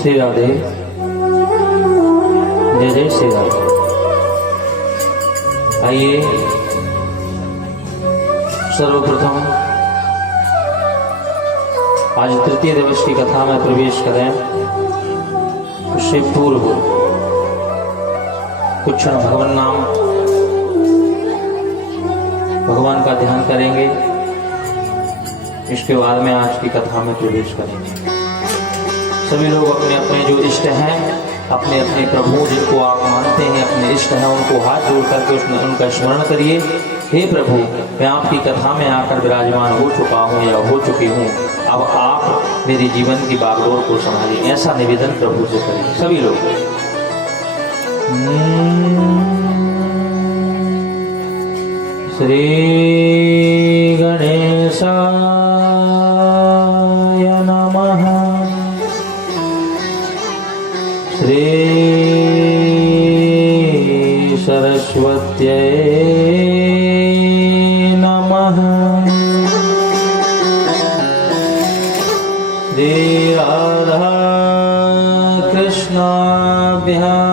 श्री राधे। जय जय श्री राधे। आइए सर्वप्रथम आज तृतीय दिवस की कथा में प्रवेश करें। उससे पूर्व कुछ क्षण भगवान नाम भगवान का ध्यान करेंगे। इसके बाद में आज की कथा में प्रवेश करेंगे। सभी लोग अपने अपने जो इष्ट हैं, अपने अपने प्रभु जिनको आप मानते हैं अपने इष्ट हैं, उनको हाथ जोड़ करके उनका स्मरण करिए। हे प्रभु, मैं आपकी कथा में आकर विराजमान हो चुका हूँ या हो चुकी हूँ, अब आप मेरे जीवन की बागडोर को संभालिए। ऐसा निवेदन प्रभु से करिए सभी लोग। श्री गणेशाय नमः। श्री सरस्वत्यै नमः। श्री राधा कृष्णाभ्यां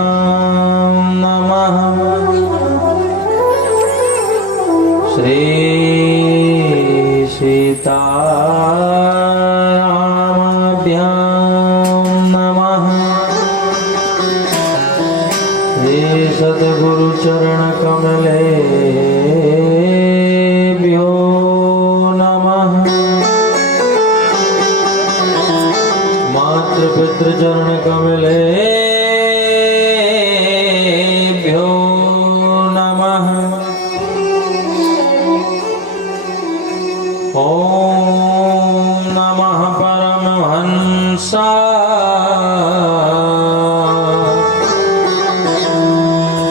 नमः। श्री सीतारामाभ्यां नमः। श्री सद्गुरु चरण कमलेभ्यो नमः। मातृपितृ चरण कमलेभ्यो नमः। ओम नमः परमहंसाय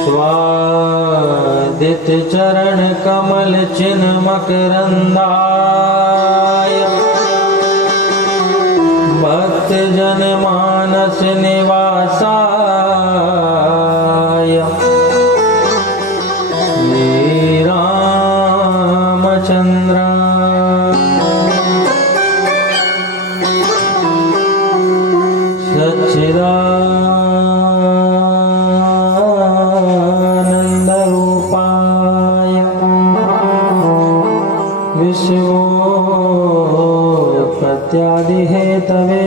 स्वादित चरण कमल चिन्ह मकरंदाय भक्त जन मानस निवासाय श्री रामचंद्र सच्चिदानंदरूपाय विश्वोत्पत्त्यादिहेतवे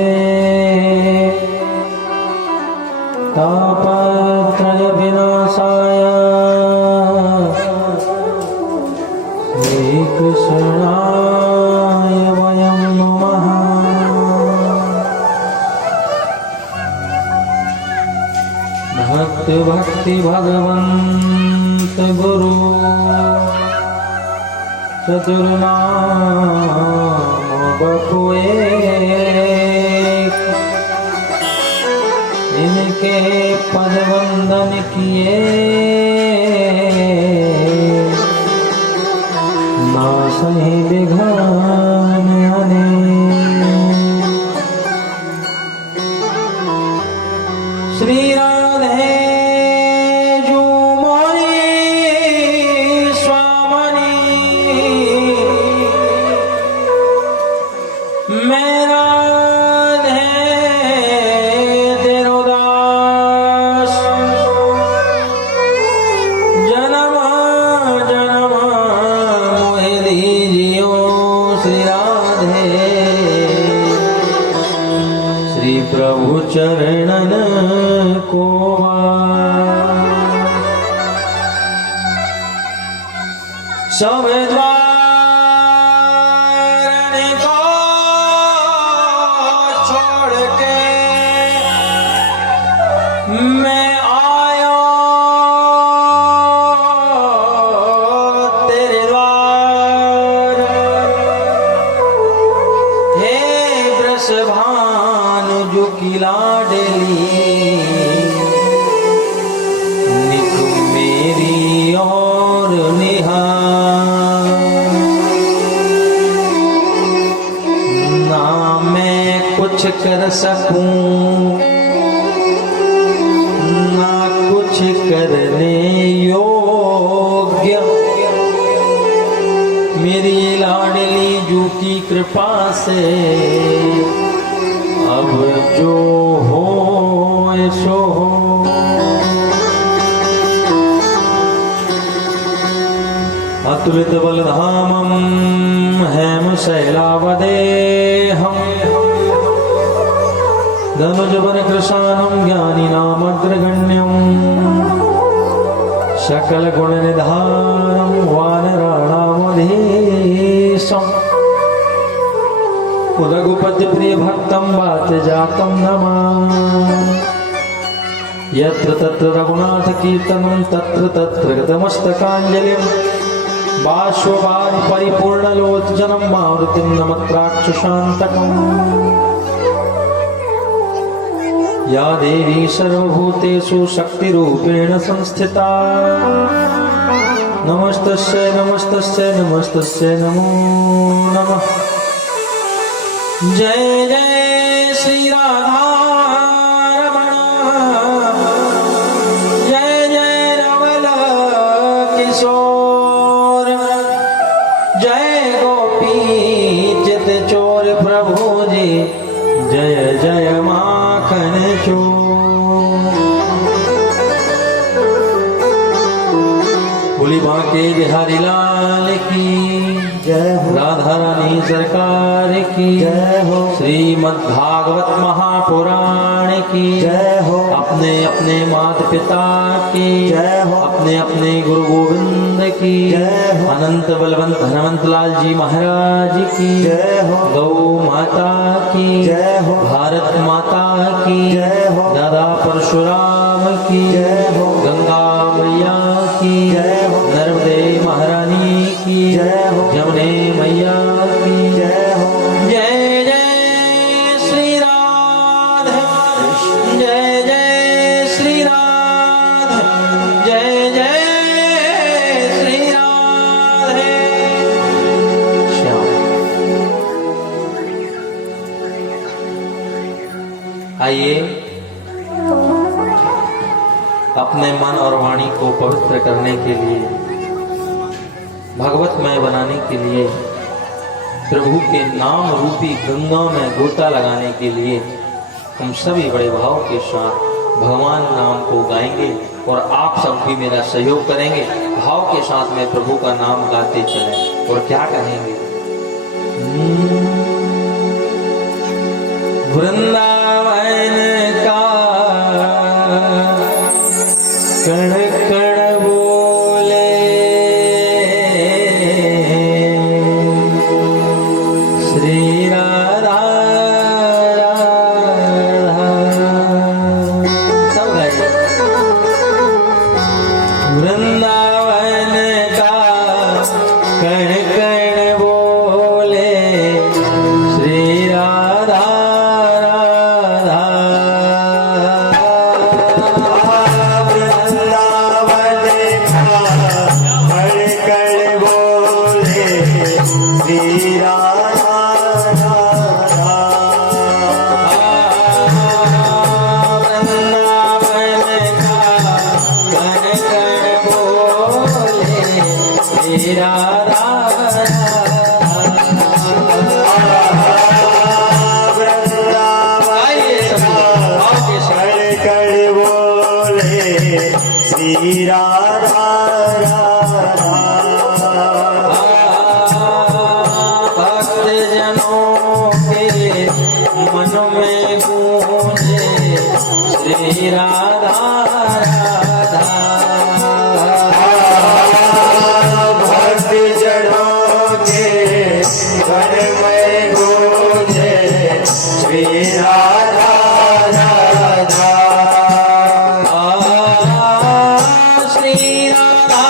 तापत्रय विनाशाय श्रीकृष्णाय वयं नमः। भक्त भक्ति भगवंत गुरु चतुर्नाम बपुए, इनके पद वंदन किए ना सही विघ्न अनेक। श्री राधे जो मोरी स्वामनी, मेरा प्रभु चरणन को सब द्वार को छोड़ के मैं आया तेरे द्वार। हे वृषभानु जो की लाडली, निक मेरी और निहार। ना मैं कुछ कर सकूं ना कुछ करने योग्य, मेरी लाडली जू की कृपा से अब जो हो धनुजवन कृशानं ज्ञानिनामग्रगण्यं सकलगुणनिधानं वानराणामधीशम् रघुपतिप्रियभक्तं वातजातं नमामि। यत्र तत्र रघुनाथकीर्तनं तत्र तत्र गतमस्तकाञ्जलिं बाष्पवारि परिपूर्णलोचनं मारुतिं नमत्राक्षशान्तकम्। या देवी सर्वभूतेषु शक्तिरूपेण संस्थिता नमस्तस्यै नमस्तस्यै नमस्तस्यै नमो नमः। जय जय श्री राधा रमण, जय जय रमल किशोर, जय गोपी चित चोर प्रभु जी, जय जय माखन चोर। बोली बांके बिहारी लाल की जय हो, राधा रानी सरकार की जय हो, श्रीमद् भागवत महापुराण की जय हो, अपने अपने माता पिता की जय हो, अपने अपने गुरु गोविंद की जय हो, अनंत बलवंत हनुमंत लाल जी महाराज की जय हो, गौ माता की जय हो, भारत माता की जय हो, दादा परशुराम की जय हो, गंगा मैया की जय हो, नर्मदे महारानी की जय हो, जमुने मैया की जय हो। जय जय श्री राधे, जय जय श्री राधे, जय जय श्री राधे श्याम। आइए अपने मन और वाणी को पवित्र करने के लिए, भगवतमय बनाने के लिए, प्रभु के नाम रूपी गंगा में गोता लगाने के लिए हम सभी बड़े भाव के साथ भगवान नाम को गाएंगे और आप सब भी मेरा सहयोग करेंगे। भाव के साथ में प्रभु का नाम गाते चलें और क्या कहेंगे। वृंदावन का कण कण बोले श्री राधा राधा, सब गाइए। वृंदावन का कण कण बोले श्री राधा राधा, श्री राधा राधा। भक्त जनों के मन में गूंजे श्री राधा राधा, भक्त जनों के मन में गूंजे श्री राधा राधा। श्री राधा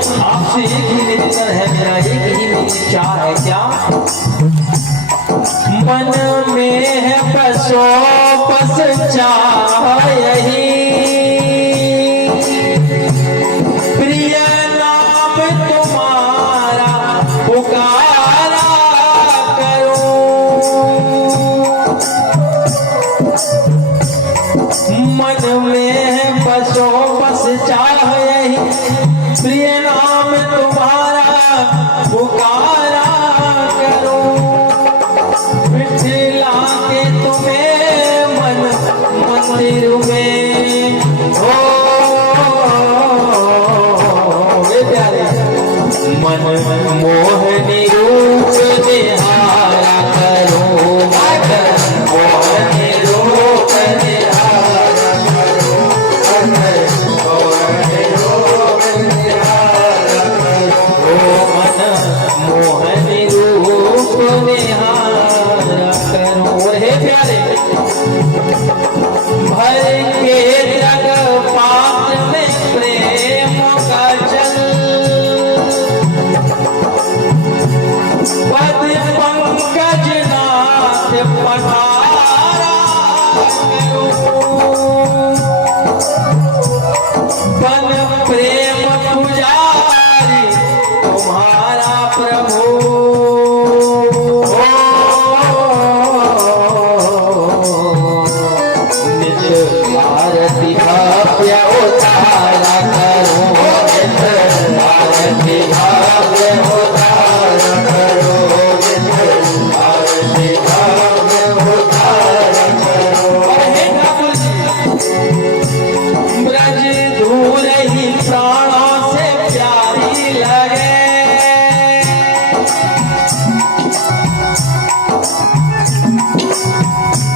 आपसे एक ही निवेदन है, मेरा एक ही विचार है, क्या मन में है बसो बस चाह यही, प्रिय नाम तुम्हारा पुकारा मन में बसो बस चाह यही, प्रिय नाम तुम्हारा पुकारा करो, बिठला के तुम्हें मन मंदिर में हो प्यारे, मन मोहनी रूप निहारा करो, मोहनी रूप निहारा करो, मन मोहनी रूप निहारा करो। हे प्यारे भर के जग पात्र में प्रेम का जल, पद पंकज नाथ पधारा बन प्रेम पुजारी तुम्हारा प्रभु, निज भारती भाव्य उतारा करो, निज भारती भाव्य उतारा करो, निज भारती भाव्य उतारा करो। हे ठाकुर जी ब्रज दूर ही प्राणों से प्यारी लगे,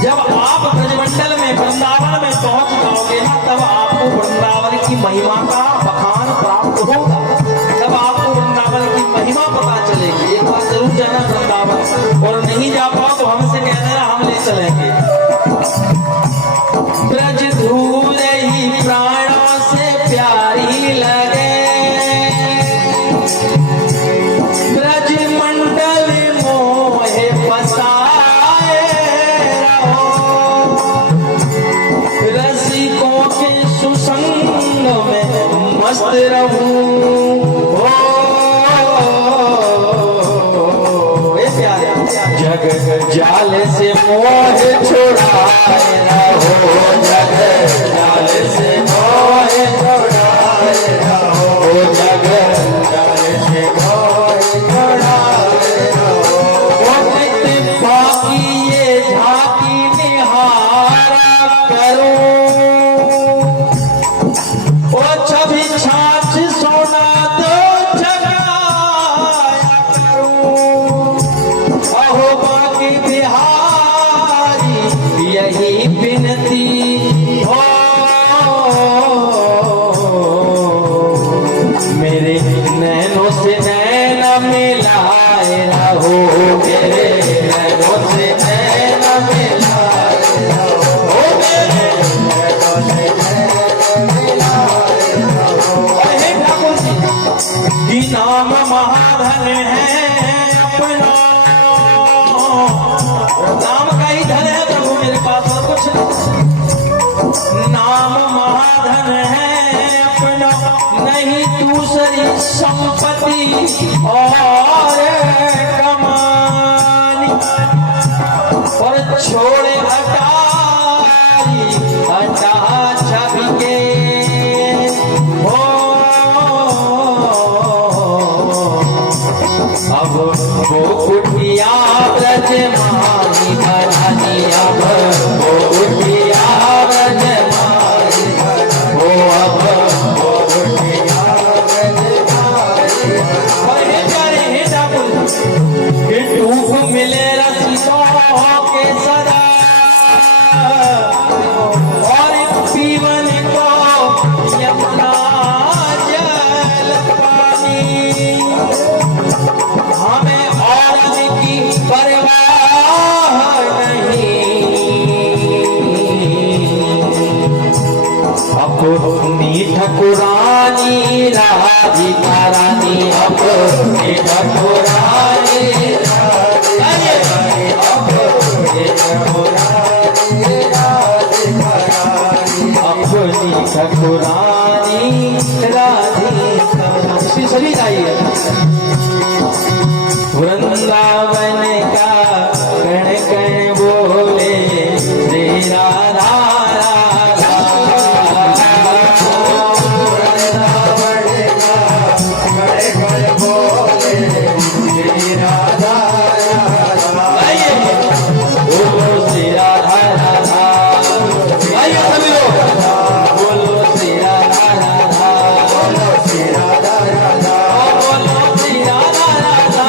जब आप ब्रजमंडल में वृंदावन में पहुंच जाओगे ना, तब आपको वृंदावन की महिमा का बखान प्राप्त होगा, तब आपको वृंदावन की महिमा पता चलेगी। एक बार जरूर जाना वृंदावन, और नहीं जा पाओ तो हमसे कह देना, हम ले चलेंगे। ब्रज धूल ही प्राणों से प्यारी लगे, ब्रज मंडल मोहे बसाए रहो, रसिकों के सुसंग में मस्त रहूं। जग जाल से मोह छुड़ाए रहो, जग जाल से मोह छुड़ाए रहो, जग जाल से मोह छुड़ाए रहो। बाकी ये झांकी निहारा करो, ओ छवि छाछ सोना दो जगाया करो, अहो बाकी बिहारी यही बिनती हो, मेरे नैनों से नैना मिलाए रहो, मेरे नैनों से नैना मिलाए रहो, मेरे नैनों से नैना मिलाए रहो। हे ठाकुर जी नाम महाधन है अपना, नाम का ही धन है प्रभु मेरे पास और कुछ नहीं, नाम महाधन है अपना, नहीं दूसरी संपत्ति और कमानी, और छोड़े अटारी अटा छवि के हो, अब वो कुटिया ब्रज मानी बनानी, अब वो कुटिया ब्रज मानी हो, अब वो कुटिया ब्रज मानी। हे प्यारे हे ठाकुर कि टूक मिले रसिकों के सदा, और पीवन को यमुना जल पानी, हमें और की परवाह नहीं, अब अपनी ठकुरानी राधिका रानी, अपनी ठकुरानी राधिका रानी, अपनी ठकुरानी राधिका रानी। सभी गाइए। वृंदावन का कण कण बोले श्री राधा राधा, वृंदावन का कण कण बोले श्री राधा राधा। बोलो श्री राधा राधा, आइए सभी लोग बोलो श्री राधा राधा, बोलो श्री राधा राधा, बोलो श्री राधा राधा,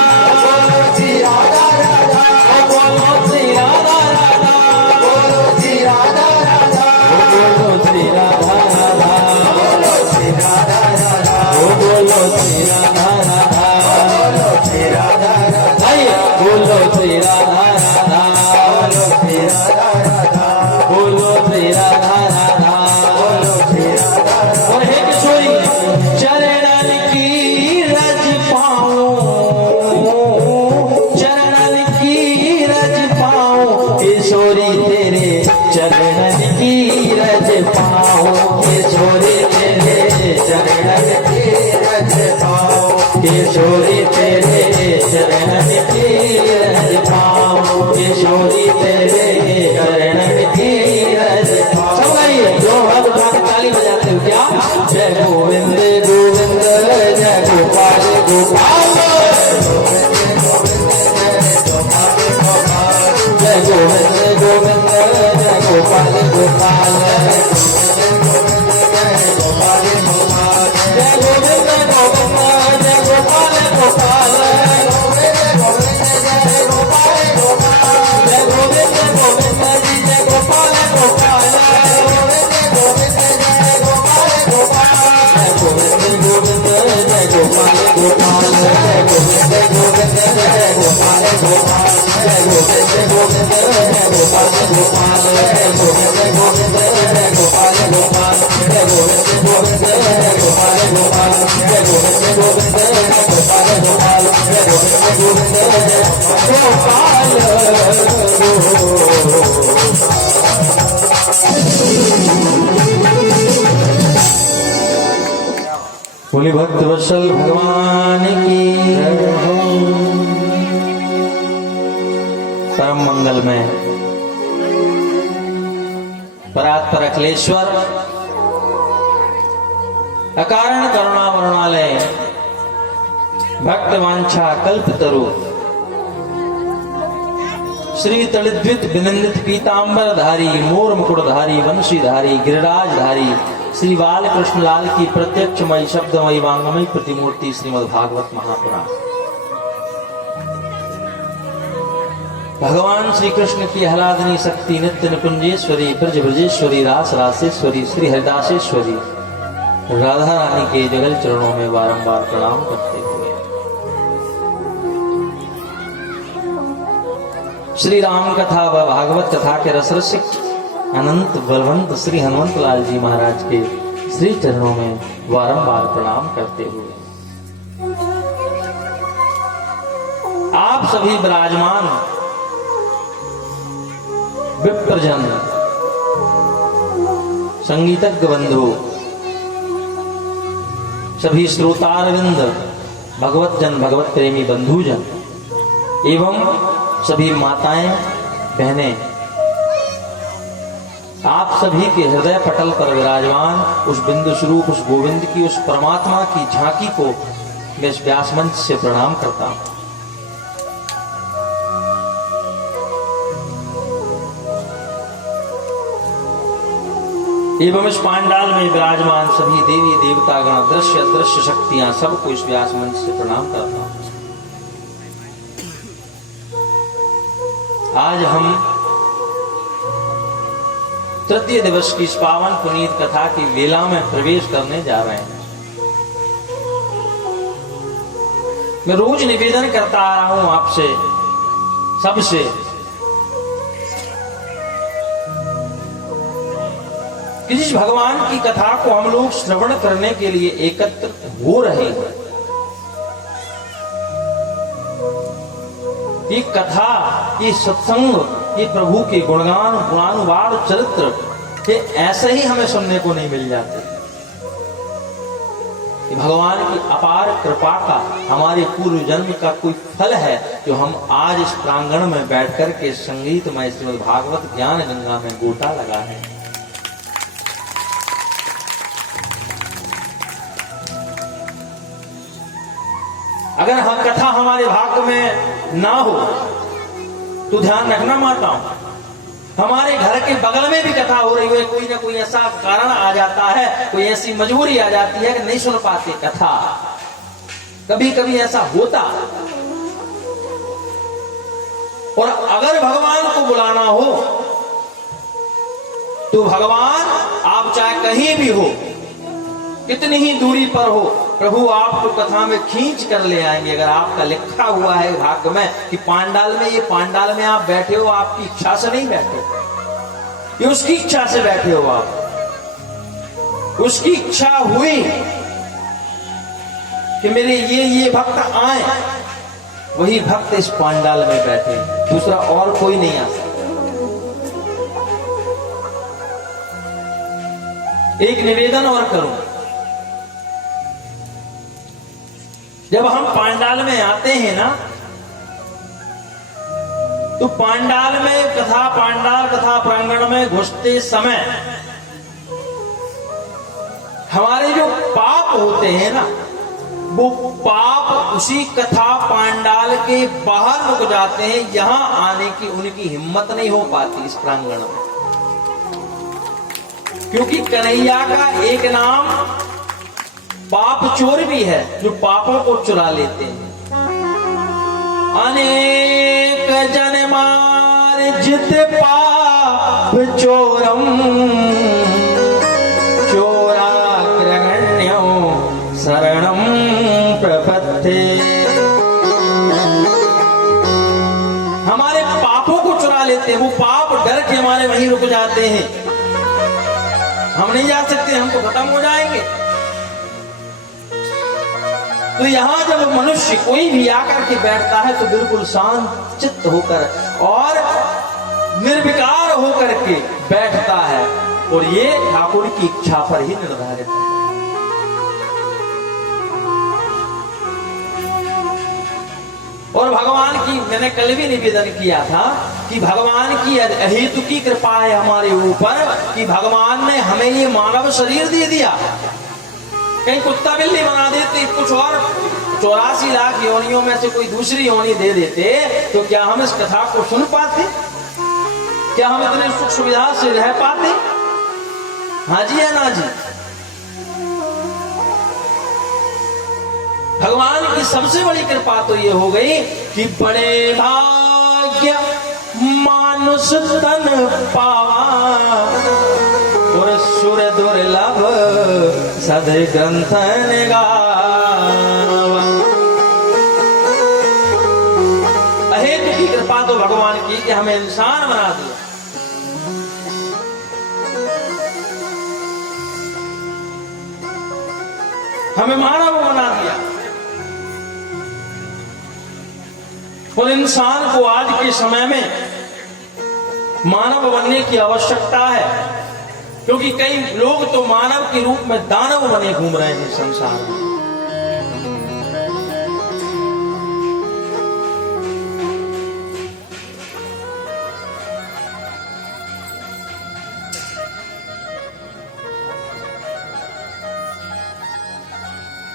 श्री राधा राधा, बोलो श्री राधा राधा, बोलो श्री राधा राधा, बोलो श्री राधा राधा, बोलो श्री राधा राधा, बोलो श्री राधा राधा, बोलो श्री राधा राधा, आइए बोलो श्री राधा राधा, बोलो श्री राधा राधा, बोलो श्री राधा राधा, बोलो श्री राधा राधा। और हे किशोरी चरणन की रज पाऊं, चरणन की रज पाऊं, किशोरी तेरे चरणन की रज पाऊं, किशोरी तेरे चरणन की रज पाऊं, किशोरी तेरे चरणन की रज पाऊं, किशोरी तेरे चरणन की रज पाऊं। सब गाइए, जो हाथ उठा के ताली बजाते हो क्या? जय गोविंद गोविंद, जय गोपाल गोपाल, जय गोविंद गोविंद, जय गोपाल गोपाल, जय गोविंद गोविंद, जय गोपाल गोपाल, जय गोविंद गोविंद जी, जय गोपाल गोपाल, जय गोविंद गोविंद, जय गोपाल गोपाल, जय गोविंद गोविंद, जय गोपाल गोपाल, जय गोविंद गोविंद, जय गोपाल गोपाल, जय गोविंद गोविंद, जय गोपाल गोपाल, जय गोविंद गोविंद, जय गोपाल गोपाल, जय गोविंद गोविंद, जय गोपाल गोपाल, जय गोविंद गोविंद, जय गोपाल बोले भक्त वत्सल भगवान की परम मंगल में परात्पर अखिलेश्वर अकारण करुणा वरुणालय भक्त वांछा कल्प तरु श्री तड़िद्वित विनंदित पीतांबर धारी मोर मुकुटधारी वंशीधारी गिरिराजधारी श्री बाल कृष्ण लाल की प्रत्यक्षमयी शब्दमयी वांगमयी प्रतिमूर्ति श्रीमद् भागवत महापुराण। भगवान श्री कृष्ण की आह्लादनी शक्ति नित्य निकुंजेश्वरी ब्रज ब्रजेश्वरी रास रासेश्वरी श्री हरिदासेश्वरी राधा रानी के जगल चरणों में बारंबार प्रणाम करते हुए श्री राम कथा व भागवत कथा के रसरसिक अनंत बलवंत श्री हनुमंत लाल जी महाराज के श्री चरणों में बारंबार प्रणाम करते हुए आप सभी विराजमान विप्रजन संगीतज्ञ बंधु सभी श्रोतारविंद भगवत जन भगवत प्रेमी बंधुजन एवं सभी माताएं बहनें आप सभी के हृदय पटल पर विराजमान उस बिंदु स्वरूप उस गोविंद की उस परमात्मा की झांकी को मैं इस व्यास मंच से प्रणाम करता हूं। एवं इस पांडाल में विराजमान सभी देवी देवता गण दृश्य अदृश्य शक्तियां सबको इस व्यास मंच से प्रणाम करता हूं। आज हम तृतीय दिवस की इस पावन पुनीत कथा की वेला में प्रवेश करने जा रहे हैं। मैं रोज निवेदन करता आ रहा हूं आपसे सबसे कि जिस भगवान की कथा को हम लोग श्रवण करने के लिए एकत्र हो रहे हैं, ये कथा, ये सत्संग, ये प्रभु के गुणगान, गुणानुवाद, चरित्र, ये ऐसे ही हमें सुनने को नहीं मिल जाते। ये भगवान की अपार कृपा का, हमारे पूर्व जन्म का कोई फल है जो हम आज इस प्रांगण में बैठ कर के संगीतमय श्रीमद् भागवत ज्ञान गंगा में गोता लगा है। अगर हम कथा हमारे भाग्य में ना हो तो ध्यान रखना माताओं, हमारे घर के बगल में भी कथा हो रही है, कोई ना कोई ऐसा कारण आ जाता है, कोई ऐसी मजबूरी आ जाती है कि नहीं सुन पाते कथा। कभी कभी ऐसा होता। और अगर भगवान को बुलाना हो तो भगवान, आप चाहे कहीं भी हो, कितनी ही दूरी पर हो, प्रभु आपको कथा में खींच कर ले आएंगे। अगर आपका लिखा हुआ है भाग्य में कि पांडाल में, ये पांडाल में आप बैठे हो, आपकी इच्छा से नहीं बैठे, ये उसकी इच्छा से बैठे हो आप। उसकी इच्छा हुई कि मेरे ये भक्त आए, वही भक्त इस पांडाल में बैठे, दूसरा और कोई नहीं आ सकता। एक निवेदन और करूं, जब हम पांडाल में आते हैं ना, तो पांडाल में पांडाल कथा प्रांगण में घुसते समय हमारे जो पाप होते हैं ना, वो पाप उसी कथा पांडाल के बाहर रुक जाते हैं। यहां आने की उनकी हिम्मत नहीं हो पाती इस प्रांगण में, क्योंकि कन्हैया का एक नाम पाप चोर भी है, जो पापों को चुरा लेते हैं। अनेक जन मार जित पाप चोरम, चोरा ग्रगण्यो शरणम प्रपत्ते। हमारे पापों को चुरा लेते हैं, वो पाप डर के हमारे वहीं रुक जाते हैं। हम नहीं जा सकते, हम तो खत्म हो जाएंगे। तो यहां जब मनुष्य कोई भी आकर के बैठता है तो बिल्कुल शांत चित्त होकर और निर्विकार होकर के बैठता है, और ये ठाकुर की इच्छा पर ही निर्धारित है। और भगवान की, मैंने कल भी निवेदन किया था कि भगवान की अहेतु की कृपा है हमारे ऊपर कि भगवान ने हमें ये मानव शरीर दे दिया। कहीं कुत्ता बिल्ली बना देते, कुछ और 84 लाख योनियों में से कोई दूसरी योनि दे देते, तो क्या हम इस कथा को सुन पाते? क्या हम इतने सुख सुविधा से रह पाते? हाँ जी या ना जी? भगवान की सबसे बड़ी कृपा तो ये हो गई कि बड़े भाग्य मानुष तन पावा, और सुर दुर्लभ सद ग्रंथन गावा। अहेतु की कृपा तो भगवान की कि हमें इंसान बना दिया। हमें मानव बना दिया। और इंसान को आज के समय में मानव बनने की आवश्यकता है, क्योंकि कई लोग तो मानव के रूप में दानव बने घूम रहे हैं संसार में।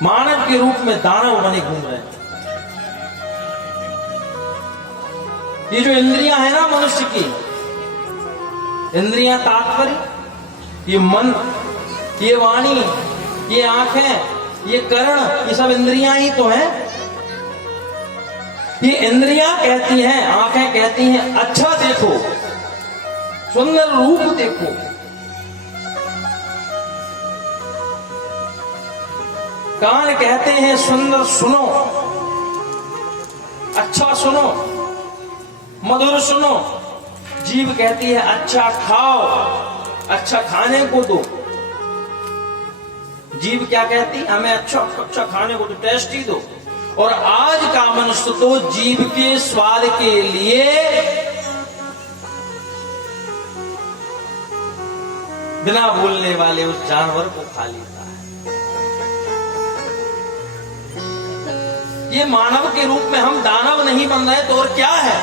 मानव के रूप में दानव बने घूम रहे हैं। ये जो इंद्रियां है ना मनुष्य की, इंद्रियां तात्पर्य, ये मन, ये वाणी, ये आंखें, ये कर्ण, ये सब इंद्रियां ही तो हैं। ये इंद्रियां कहती हैं, आंखें कहती हैं अच्छा देखो, सुंदर रूप देखो। कान कहते हैं सुंदर सुनो, अच्छा सुनो, मधुर सुनो। जीभ कहती है अच्छा खाओ, अच्छा खाने को दो। जीभ क्या कहती, हमें अच्छा अच्छा खाने को तो टेस्टी दो। और आज का मनुष्य तो जीभ के स्वाद के लिए बिना बोलने वाले उस जानवर को खा लेता है। ये मानव के रूप में हम दानव नहीं बन रहे तो और क्या है।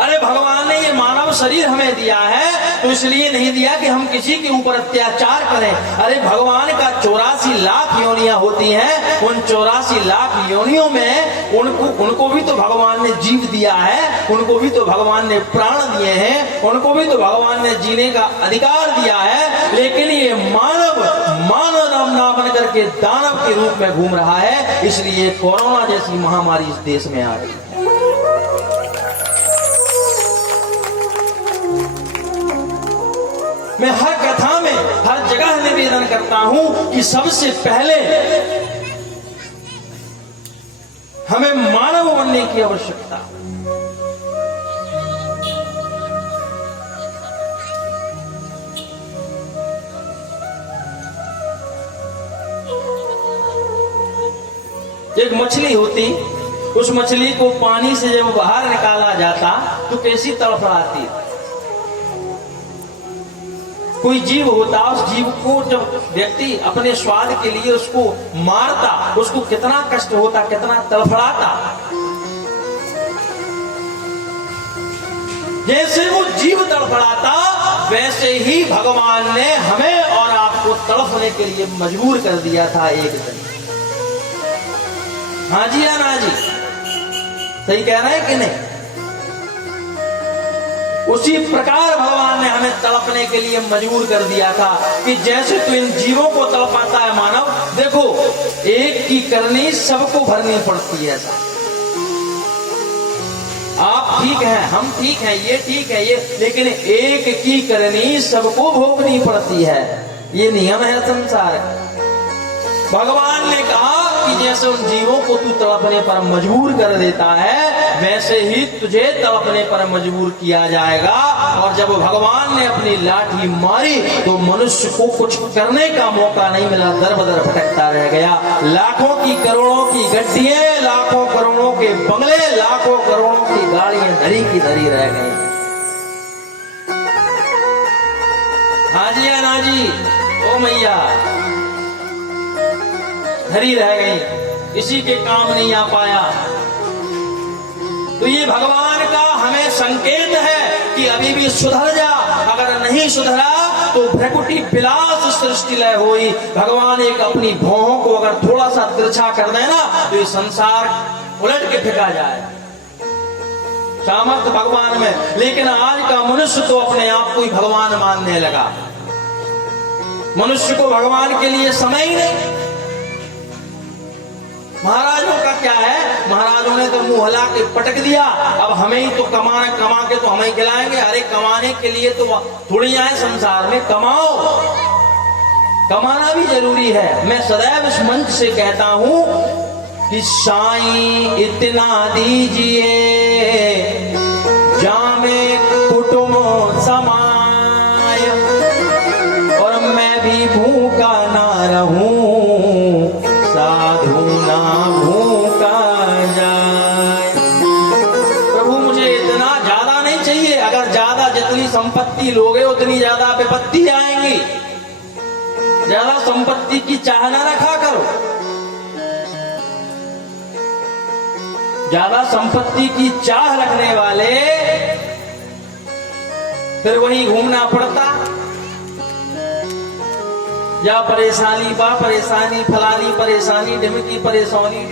अरे भगवान ने ये मानव शरीर हमें दिया है तो इसलिए नहीं दिया कि हम किसी के ऊपर अत्याचार करें। अरे भगवान का 84 लाख योनियां होती हैं, उन 84 लाख योनियों में उनको भी तो भगवान ने जीव दिया है, उनको भी तो भगवान ने प्राण दिए हैं, उनको भी तो भगवान ने जीने का अधिकार दिया है। लेकिन ये मानव ना बन करके दानव के रूप में घूम रहा है, इसलिए कोरोना जैसी महामारी इस देश में आ रही है। मैं हर कथा में हर जगह निवेदन करता हूं कि सबसे पहले हमें मानव बनने की आवश्यकता। एक मछली होती, उस मछली को पानी से जब बाहर निकाला जाता तो कैसी तड़फड़ाती। कोई जीव होता, उस जीव को जब व्यक्ति अपने स्वाद के लिए उसको मारता, उसको कितना कष्ट होता, कितना तड़फड़ाता। जैसे वो जीव तड़फड़ाता वैसे ही भगवान ने हमें और आपको तड़फने के लिए मजबूर कर दिया था एक दिन। हाँ जी या ना जी, सही कह रहे हैं कि नहीं। उसी प्रकार भगवान ने हमें तड़पने के लिए मजबूर कर दिया था कि जैसे तू इन जीवों को तड़पाता है मानव, देखो एक की करनी सबको भरनी पड़ती है। ऐसा आप ठीक हैं, हम ठीक हैं, ये ठीक है, ये, लेकिन एक की करनी सबको भोगनी पड़ती है। ये नियम है संसार। भगवान ने कहा कि जैसे उन जीवों को तू तड़पने पर मजबूर कर देता है, वैसे ही तुझे तड़पने पर मजबूर किया जाएगा। और जब भगवान ने अपनी लाठी मारी तो मनुष्य को कुछ करने का मौका नहीं मिला, दर बदर भटकता रह गया। लाखों की करोड़ों की गड्डियां, लाखों करोड़ों के बंगले, लाखों करोड़ों की गाड़ियां धरी की धरी रह गई। हाँ जी या ना जी, ओ मैया, धरी रह गई, इसी के काम नहीं आ पाया। तो ये भगवान का हमें संकेत है कि अभी भी सुधर जा। अगर नहीं सुधरा तो भ्रकुटी विलास सृष्टि लय हुई। भगवान एक अपनी भौहों को अगर थोड़ा सा तिरछा कर देना तो ये संसार उलट के फेंका जाए। सामर्थ्य भगवान में। लेकिन आज का मनुष्य तो अपने आप को ही भगवान मानने लगा। मनुष्य को भगवान के लिए समय ही नहीं। महाराजों का क्या है, महाराजों ने तो मुंह हिला के पटक दिया, अब हमें ही तो कमा के तो हमें ही खिलाएंगे। अरे कमाने के लिए तो थोड़ी आए संसार में, कमाओ, कमाना भी जरूरी है। मैं सदैव इस मंच से कहता हूं कि साईं इतना दीजिए जामे कुटुंब समाय, और मैं भी भूखा ना रहूं, साधु ना भूखा जाए। प्रभु मुझे इतना ज्यादा नहीं चाहिए। अगर ज्यादा जितनी संपत्ति लोगे उतनी ज्यादा विपत्ति आएंगी। ज्यादा संपत्ति की चाह ना रखा करो। ज्यादा संपत्ति की चाह रखने वाले फिर वहीं घूमना पड़ता। या परेशानी बा परेशानी, फलानी परेशानी, ढिमकी परेशानी,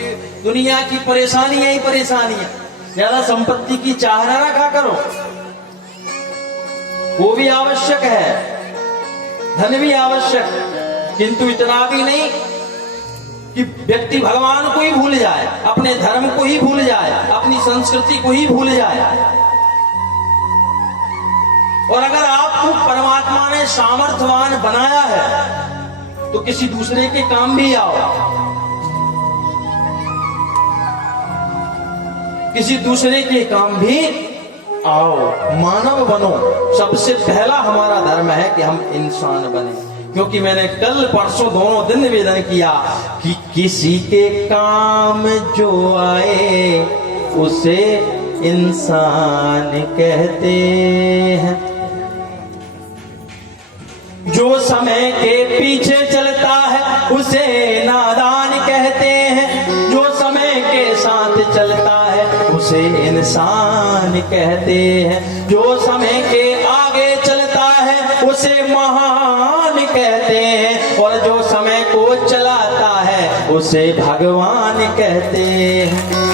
दुनिया की परेशानियां ही परेशानियां। ज्यादा संपत्ति की चाह न रखा करो। वो भी आवश्यक है, धन भी आवश्यक, किंतु इतना भी नहीं कि व्यक्ति भगवान को ही भूल जाए, अपने धर्म को ही भूल जाए, अपनी संस्कृति को ही भूल जाए। और अगर आपको परमात्मा ने सामर्थ्यवान बनाया है तो किसी दूसरे के काम भी आओ, किसी दूसरे के काम भी आओ मानव बनो। सबसे पहला हमारा धर्म है कि हम इंसान बने, क्योंकि मैंने कल परसों दोनों दिन निवेदन किया कि किसी के काम जो आए उसे इंसान कहते हैं। जो समय के पीछे चलता है उसे नादान कहते हैं। जो समय के साथ चलता है उसे इंसान कहते हैं। जो समय के आगे चलता है उसे महान कहते हैं। और जो समय को चलाता है उसे भगवान कहते हैं।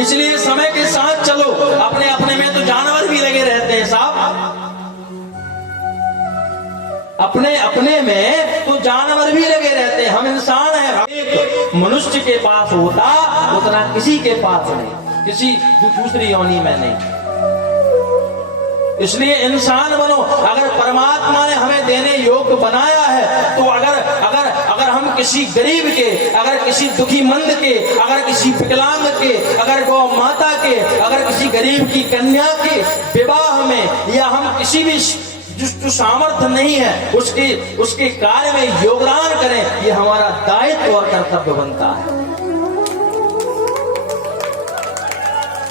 इसलिए समय के साथ चलो। अपने अपने में तो जानवर भी लगे रहते हैं साहब, अपने अपने में तो जानवर भी लगे रहते हैं। हम इंसान हैं। एक मनुष्य के पास होता उतना किसी के पास नहीं, किसी दूसरी योनि में नहीं। इसलिए इंसान बनो। अगर परमात्मा ने हमें देने योग्य बनाया है तो अगर हम किसी गरीब के, अगर किसी दुखी मंद के, अगर किसी विकलांग के, अगर गौ माता के, अगर किसी गरीब की कन्या के विवाह में, या हम किसी भी जो सामर्थ्य नहीं है उसके कार्य में योगदान करें, ये हमारा दायित्व और कर्तव्य बनता है।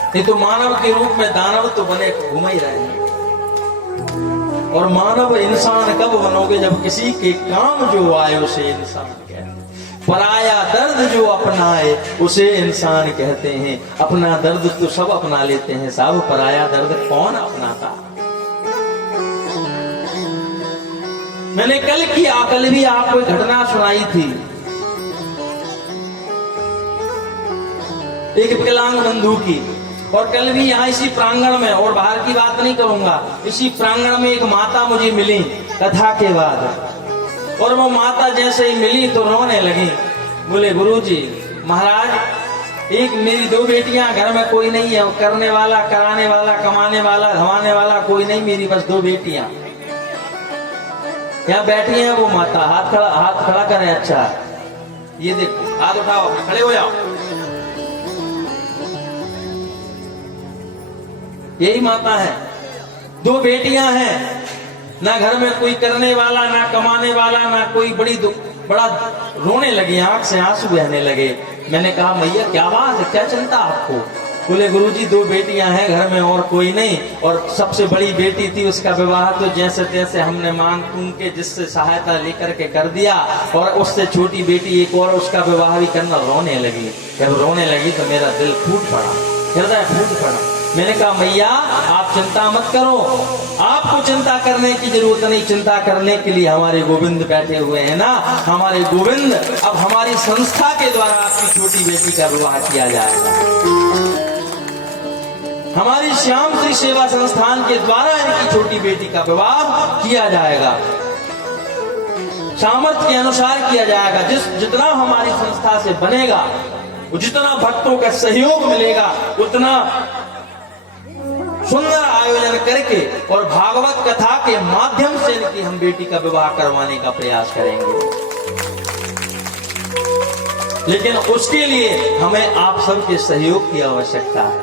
नहीं तो मानव के रूप में दानव तो बने घूम ही रहे हैं। और मानव इंसान कब बनोगे? जब किसी के काम जो आए उसे इंसान कहते हैं। पराया दर्द जो अपनाए उसे इंसान कहते हैं। अपना दर्द तो सब अपना लेते हैं साहब, पराया दर्द कौन अपनाता? मैंने कल भी आपको घटना सुनाई थी। एक विकलांग बंधु की, और कल भी यहाँ इसी प्रांगण में, और बाहर की बात नहीं करूंगा, इसी प्रांगण में एक माता मुझे मिली कथा के बाद। और वो माता जैसे ही मिली तो रोने लगी। बोले गुरुजी महाराज, एक मेरी 2 बेटियां, घर में कोई नहीं है, करने वाला, कराने वाला, कमाने वाला, धमाने वाला कोई नहीं, मेरी बस 2 बेटियां यहाँ बैठी हैं। वो माता हाथ खड़ा करे। अच्छा ये देखो, हाथ उठाओ, खड़े हो जाओ। यही माता है। 2 बेटियां हैं, ना घर में कोई करने वाला, ना कमाने वाला, ना कोई बड़ा रोने लगी, आंख से आंसू बहने लगे। मैंने कहा मैया क्या बात है, क्या चिंता आपको? बोले गुरुजी 2 बेटियां हैं घर में और कोई नहीं, और सबसे बड़ी बेटी थी उसका विवाह तो जैसे तैसे हमने मांग कूंग के जिससे सहायता लेकर के कर दिया, और उससे छोटी बेटी एक और, उसका विवाह भी करना। रोने लगी। जब रोने लगी तो मेरा दिल फूट पड़ा, हृदय फूट पड़ा। मैंने कहा मैया आप चिंता मत करो, आपको चिंता करने की जरूरत नहीं। चिंता करने के लिए हमारे गोविंद बैठे हुए हैं ना। हमारे गोविंद, अब हमारी संस्था के द्वारा आपकी छोटी बेटी का विवाह किया जाएगा। हमारी श्याम श्री सेवा संस्थान के द्वारा इनकी छोटी बेटी का विवाह किया जाएगा। सामर्थ्य के अनुसार किया जाएगा। जितना हमारी संस्था से बनेगा, जितना भक्तों का सहयोग मिलेगा, उतना सुंदर आयोजन करके और भागवत कथा के माध्यम से इनकी हम बेटी का विवाह करवाने का प्रयास करेंगे। लेकिन उसके लिए हमें आप सबके सहयोग की आवश्यकता है।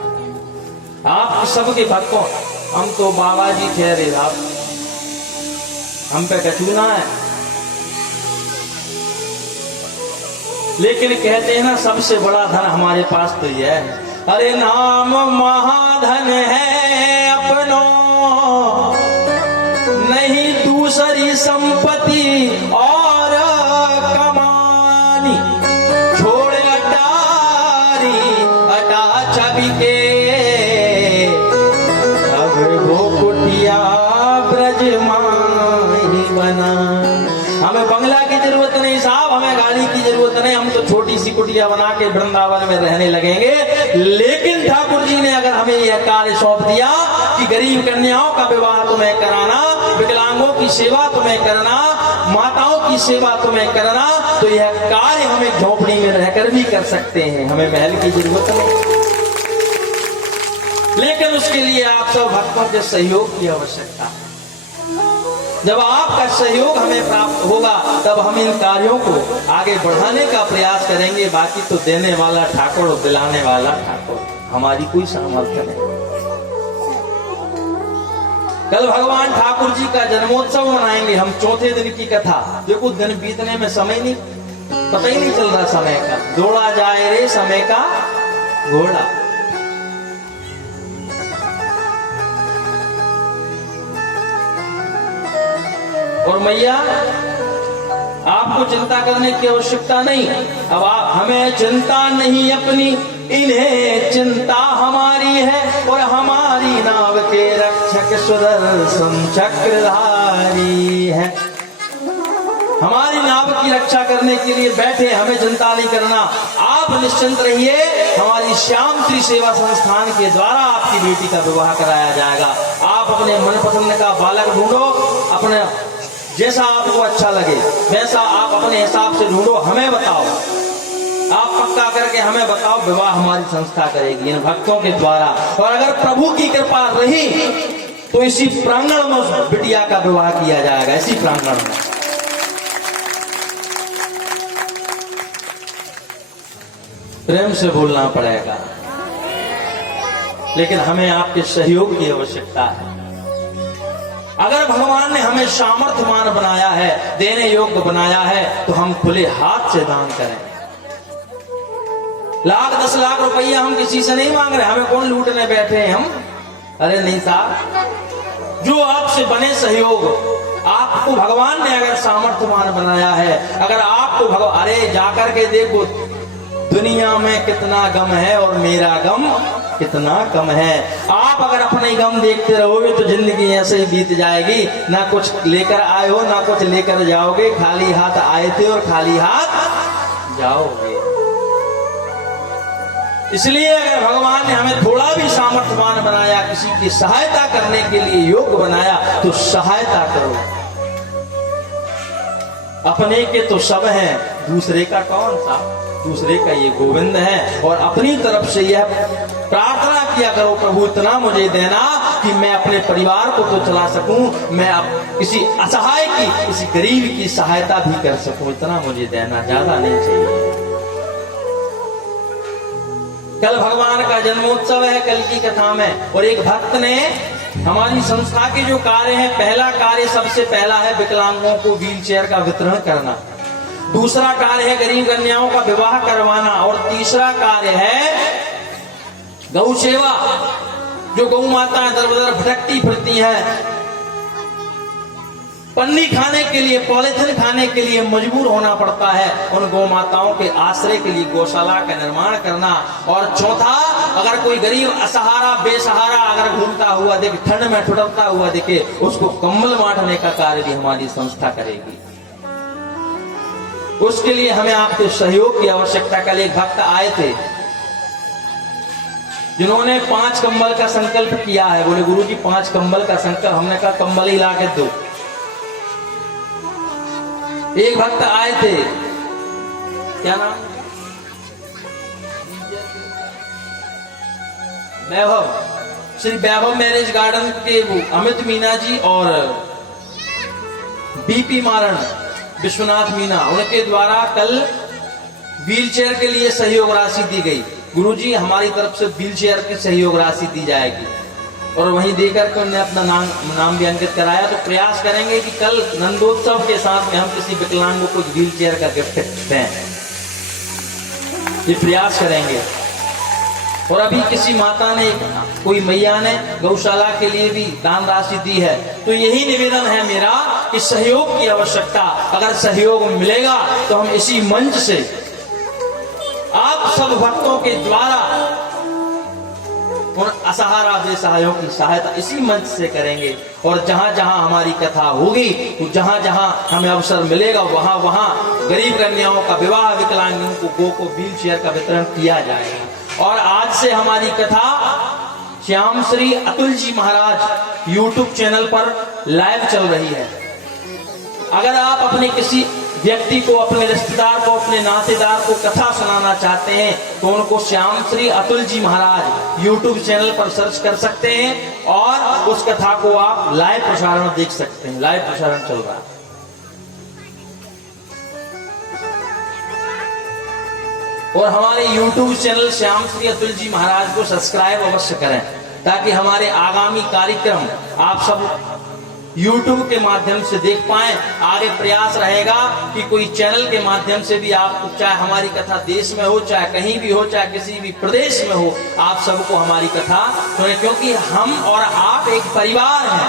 आप सबके भक्तों, हम तो बाबा जी ठहरे साहब, हम पे कचूना है। लेकिन कहते हैं ना सबसे बड़ा धन हमारे पास तो यह है, अरे नाम महाधन है अपनो, नहीं दूसरी संपत्ति और कमानी। छोड़ अटारी अटा छवि के, अब वो कुटिया ब्रज माही बना। हमें बंगला की जरूरत नहीं साहब, हमें गाड़ी की जरूरत नहीं। हम तो छोटी सी कुटिया बना के वृंदावन में रहने लगेंगे। लेकिन ठाकुर जी ने अगर हमें यह कार्य सौंप दिया कि गरीब कन्याओं का विवाह तुम्हें कराना, विकलांगों की सेवा तुम्हें करना, माताओं की सेवा तुम्हें करना, तो यह कार्य हमें झोपड़ी में रहकर भी कर सकते हैं। हमें महल की जरूरत नहीं। लेकिन उसके लिए आप सब भक्तों के सहयोग की आवश्यकता है। जब आपका सहयोग हमें प्राप्त होगा तब हम इन कार्यों को आगे बढ़ाने का प्रयास करेंगे। बाकी तो देने वाला ठाकुर और दिलाने वाला ठाकुर, हमारी कोई सामर्थ्य नहीं। कल भगवान ठाकुर जी का जन्मोत्सव मनाएंगे हम, चौथे दिन की कथा। देखो दिन बीतने में समय नहीं, पता ही नहीं चल रहा समय का। दौड़ा जाए रे समय का घोड़ा। और मैया आपको चिंता करने की आवश्यकता नहीं। अब आप हमें चिंता नहीं अपनी, इन्हें चिंता हमारी है। और हमारी नाव के रक्षक सुदर्शन चक्रधारी है। हमारी नाव की रक्षा करने के लिए बैठे, हमें चिंता नहीं करना। आप निश्चिंत रहिए, हमारी श्याम श्री सेवा संस्थान के द्वारा आपकी बेटी का विवाह कराया जाएगा। आप अपने मनपसंद का बालक ढूंढो, अपने जैसा आपको अच्छा लगे वैसा आप अपने हिसाब से ढूंढो, हमें बताओ। आप पक्का करके हमें बताओ, विवाह हमारी संस्था करेगी इन भक्तों के द्वारा। और अगर प्रभु की कृपा रही तो इसी प्रांगण में उस बिटिया का विवाह किया जाएगा, इसी प्रांगण में। प्रेम से बोलना पड़ेगा, लेकिन हमें आपके सहयोग की आवश्यकता है। अगर भगवान ने हमें सामर्थ्यवान बनाया है, देने योग्य बनाया है, तो हम खुले हाथ से दान करें। लाख 10 लाख रुपया हम किसी से नहीं मांग रहे, हमें कौन लूटने बैठे हैं हम। अरे नहीं साहब, जो आपसे बने सहयोग, आपको भगवान ने अगर सामर्थ्यवान बनाया है, अगर आपको भगवान, अरे जाकर के देखो दुनिया में कितना गम है और मेरा गम कितना कम है। आप अगर अपने गम देखते रहोगे तो जिंदगी ऐसे ही बीत जाएगी। ना कुछ लेकर आए हो, ना कुछ लेकर जाओगे। खाली हाथ आए थे और खाली हाथ जाओगे। इसलिए अगर भगवान ने हमें थोड़ा भी सामर्थ्यवान बनाया, किसी की सहायता करने के लिए योग्य बनाया, तो सहायता करो। अपने के तो सब हैं, दूसरे का कौन सा? दूसरे का ये गोविंद है। और अपनी तरफ से यह प्रार्थना किया करो, प्रभु इतना मुझे देना कि मैं अपने परिवार को तो चला सकूं, मैं अब किसी असहाय की, किसी गरीब की सहायता भी कर सकूं, इतना मुझे देना, ज्यादा नहीं चाहिए। कल भगवान का जन्मोत्सव है, कल की कथा में। और एक भक्त ने हमारी संस्था के जो कार्य है, पहला कार्य सबसे पहला है विकलांगों को व्हील चेयर का वितरण करना। दूसरा कार्य है गरीब कन्याओं का विवाह करवाना। और तीसरा कार्य है गौ सेवा। जो गौ माताएं दर बदर भटकती फिरती हैं, पन्नी खाने के लिए, पॉलिथीन खाने के लिए मजबूर होना पड़ता है, उन गौ माताओं के आश्रय के लिए गौशाला का निर्माण करना। और चौथा, अगर कोई गरीब असहारा बेसहारा अगर घूमता हुआ देखे, ठंड में ठुठकता हुआ देखे, उसको कंबल बांटने का कार्य भी हमारी संस्था करेगी। उसके लिए हमें आपके सहयोग की आवश्यकता। कल एक भक्त आए थे जिन्होंने 5 कंबल का संकल्प किया है। बोले गुरुजी 5 कंबल का संकल्प। हमने कहा कंबल ही ला के दो। एक भक्त आए थे, क्या नाम? वैभव, श्री वैभव मैरिज गार्डन के वो अमित मीना जी और बीपी मारण विश्वनाथ मीना, उनके द्वारा कल व्हील चेयर के लिए सहयोग राशि दी गई। गुरुजी हमारी तरफ से व्हील चेयर की सहयोग राशि दी जाएगी। और वहीं देकर के उन्होंने अपना नाम भी अंकित कराया। तो प्रयास करेंगे कि कल नंदोत्सव के साथ में हम किसी विकलांग को व्हील चेयर का गिफ्ट दें, ये प्रयास करेंगे। और अभी किसी माता ने, कोई मैया ने गौशाला के लिए भी दान राशि दी है। तो यही निवेदन है मेरा कि सहयोग की आवश्यकता, अगर सहयोग मिलेगा तो हम इसी मंच से आप सब भक्तों के द्वारा उन असहारा बेसहायों की सहायता इसी मंच से करेंगे। और जहां जहां हमारी कथा होगी, तो जहां जहां हमें अवसर मिलेगा, वहां वहां गरीब कन्याओं का विवाह, विकलांगों को गो को व्हील चेयर का वितरण किया जाएगा। और आज से हमारी कथा श्याम श्री अतुल जी महाराज यूट्यूब चैनल पर लाइव चल रही है। अगर आप अपने किसी व्यक्ति को, अपने रिश्तेदार को, अपने नातेदार को कथा सुनाना चाहते हैं तो उनको श्याम श्री अतुल जी महाराज यूट्यूब चैनल पर सर्च कर सकते हैं और उस कथा को आप लाइव प्रसारण देख सकते हैं। लाइव प्रसारण चल रहा है। और हमारे यूट्यूब चैनल श्याम श्री अतुल जी महाराज को सब्सक्राइब अवश्य करें ताकि हमारे आगामी कार्यक्रम आप सब YouTube के माध्यम से देख पाएं। आगे प्रयास रहेगा कि कोई चैनल के माध्यम से भी आप, चाहे हमारी कथा देश में हो, चाहे कहीं भी हो, चाहे किसी भी प्रदेश में हो, आप सबको हमारी कथा सुने, क्योंकि हम और आप एक परिवार हैं।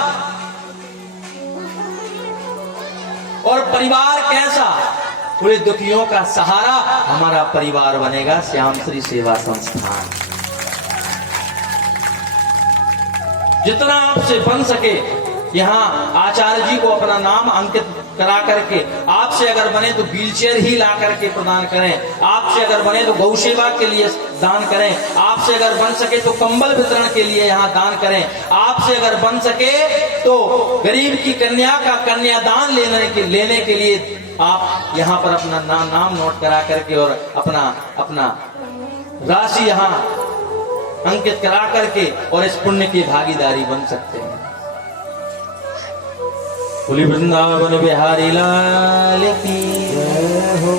और परिवार कैसा? पूरे दुखियों का सहारा हमारा परिवार बनेगा श्याम श्री सेवा संस्थान। जितना आपसे बन सके यहाँ आचार्य जी को अपना नाम अंकित करा करके, आपसे अगर बने तो व्हीलचेयर ही ला करके प्रदान करें, आपसे अगर बने तो गौ सेवा के लिए दान करें, आपसे अगर बन सके तो कंबल वितरण के लिए यहाँ दान करें, आपसे अगर बन सके तो गरीब की कन्या का कन्यादान लेने के लिए आप यहाँ पर अपना नाम नोट करा करके और अपना राशि यहाँ अंकित करा करके और इस पुण्य की भागीदारी बन सकते हैं। बोली वृंदावन बिहारी लाल की जय हो।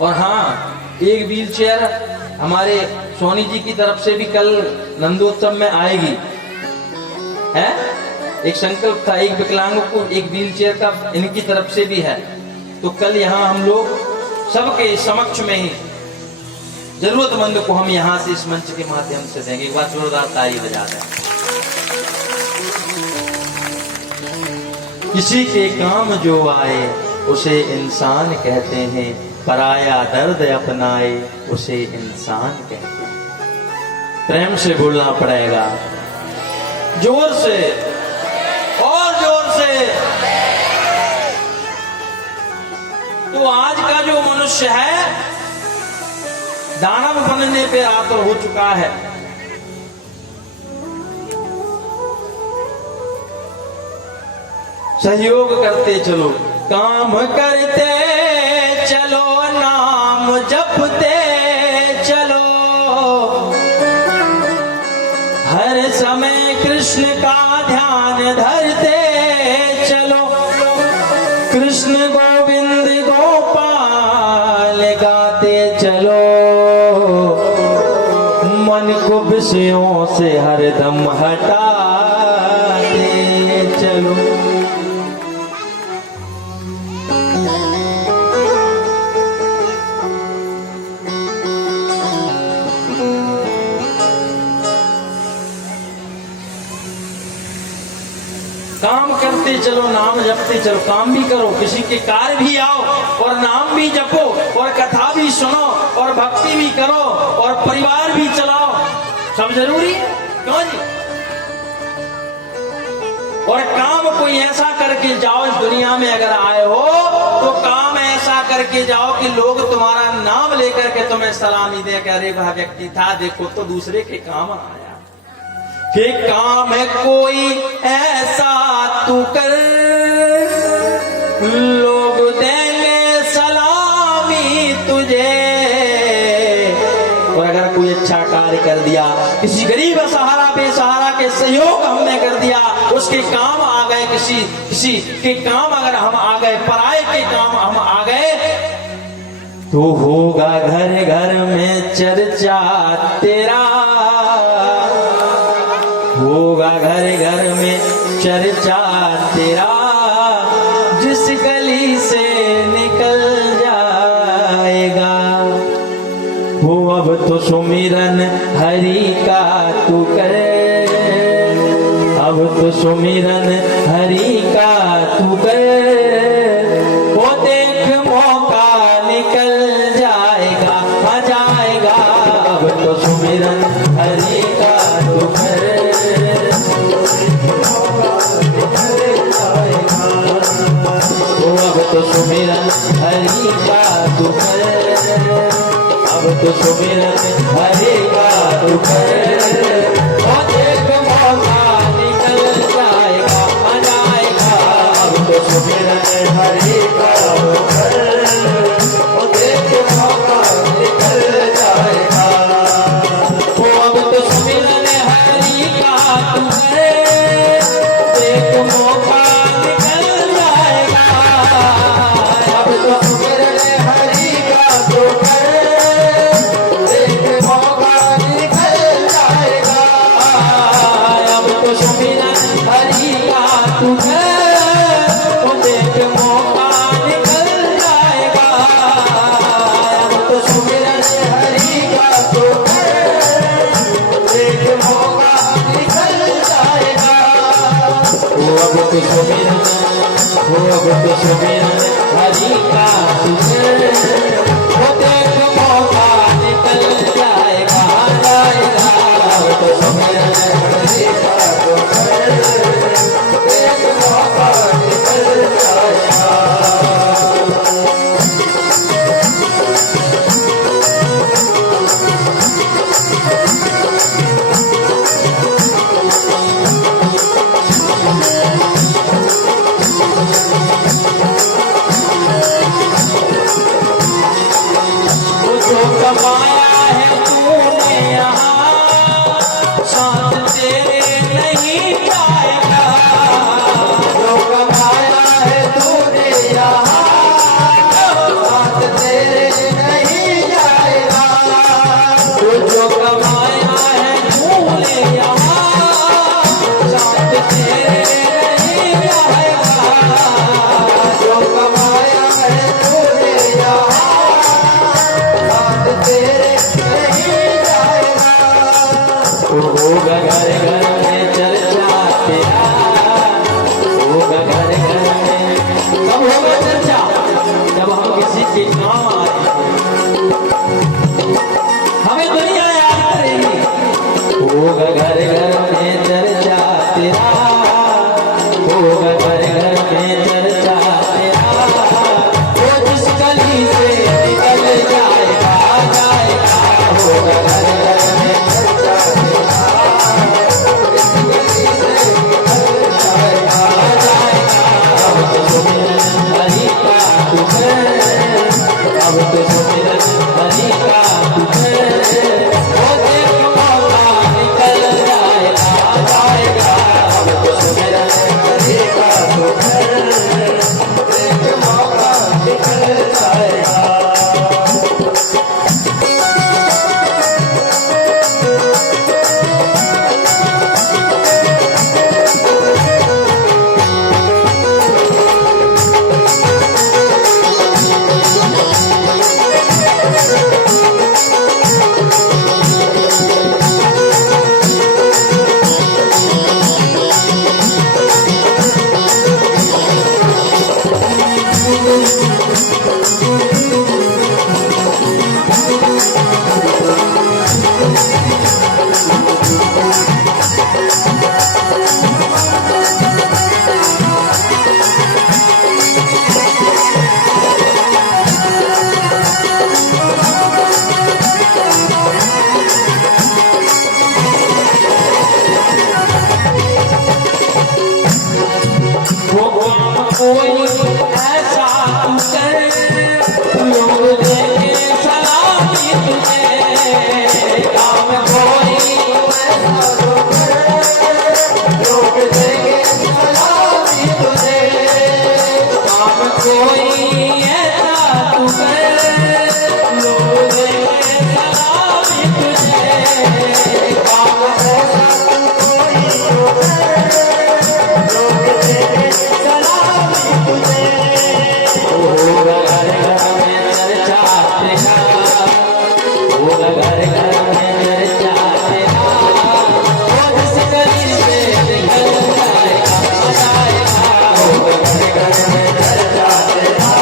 और हाँ, एक व्हील चेयर हमारे सोनी जी की तरफ से भी कल नंदोत्सव में आएगी है। एक संकल्प था, एक विकलांगों को एक व्हील चेयर का इनकी तरफ से भी है। तो कल यहाँ हम लोग सबके समक्ष में ही जरूरतमंद को हम यहाँ से इस मंच के माध्यम से देंगे। एक बार जोरदार ताली बजा दें। किसी के काम जो आए उसे इंसान कहते हैं, पराया दर्द अपनाए उसे इंसान कहते हैं। प्रेम से बोलना पड़ेगा, जोर से और जोर से। तो आज का जो मनुष्य है दानव बनने पे आतुर हो चुका है। सहयोग करते चलो, काम करते चलो, नाम जपते चलो, हर समय कृष्ण का ध्यान धरते चलो, कृष्ण गोविंद गोपाल गाते चलो, मन को विषयों से हरदम हटाते चलो। काम करते चलो, नाम जपते चलो। काम भी करो, किसी के कार्य भी आओ और नाम भी जपो और कथा भी सुनो और भक्ति भी करो और परिवार भी चलाओ। सब जरूरी है, क्यों जी? और काम कोई ऐसा करके जाओ, इस दुनिया में अगर आए हो तो काम ऐसा करके जाओ कि लोग तुम्हारा नाम लेकर के तुम्हें सलामी दे के, अरे वह व्यक्ति था, देखो तो दूसरे के काम आया। कि काम है कोई ऐसा तू कर, लोग देंगे सलामी तुझे। और अगर कोई अच्छा कार्य कर दिया, किसी गरीब सहारा बेसहारा के सहयोग हमने कर दिया, उसके काम आ गए, किसी के काम अगर हम आ गए, पराये के काम हम आ गए, तो होगा घर घर में चर्चा तेरा, होगा घर घर में चर्चा तेरा, जिस गली से निकल जाएगा। वो अब तो सुमिरन हरि का तू करे, अब तो सुमिरन हरि का तू करे, वो देख मौका निकल जाएगा, आ जाएगा। अब तो सुमिरन हरि का तू करे, अब तो सुमिरन हरि का तू करे, अब तो सुमिरन हरि का तू करे, और एक मौका निकल जाएगा, हो अब तो सुमिरन हरि का तुझे, वो देख मौका निकल जाएगा जाएगा, अब तो सुमिरन हरि का तुझे, देख मौका निकल जाएगा। जो कमाया है तूने यहाँ, साथ तेरे नहीं जाएगा। जो कमाया है तूने यहाँ, साथ तेरे नहीं जाएगा। जो कमाया है तूने यहाँ, साथ तेरे नहीं जाएगा। जो कमाया है तूने यहाँ, तेरे नहीं जाएगा। होगा घर घर में चर्चा तेरा, होगा घर घर में। कब होगा चर्चा? जब हम किसी के काम आए, हमें दुनिया याद करेगी। होगा घर घर में चर्चा तेरा, होगा घर घर में चर्चा तेरा। वो जिस गली से निकल जाएगा जाएगा, होगा घर घर में चर्चा तेरा। जिस गली से निकल जाएगा जाएगा, अब तो सुमिरन हरि का तुझे, अब तो सुमिरन हरि का तुझे, वो देख मौका निकल जाएगा जाएगा, अब तो सुमिरन हरि का तुझे, देख मौका निकल जाएगा। कोई ऐसा तू कर, लोग देंगे सलामी तुझे। काम कोई ऐसा तू कर, लोग देंगे सलामी तुझे। काम कोई ऐसा तू कर, लोग देंगे सलामी तुझे। काम ऐसा तू कोई कर, लोग देंगे सलामी तुझे। होगा घर घर में चर्चा तेरा, होगा घर घर में चर्चा तेरा। वो जिस गली से निकल जाएगा जाएगा, होगा घर घर में चर्चा तेरा।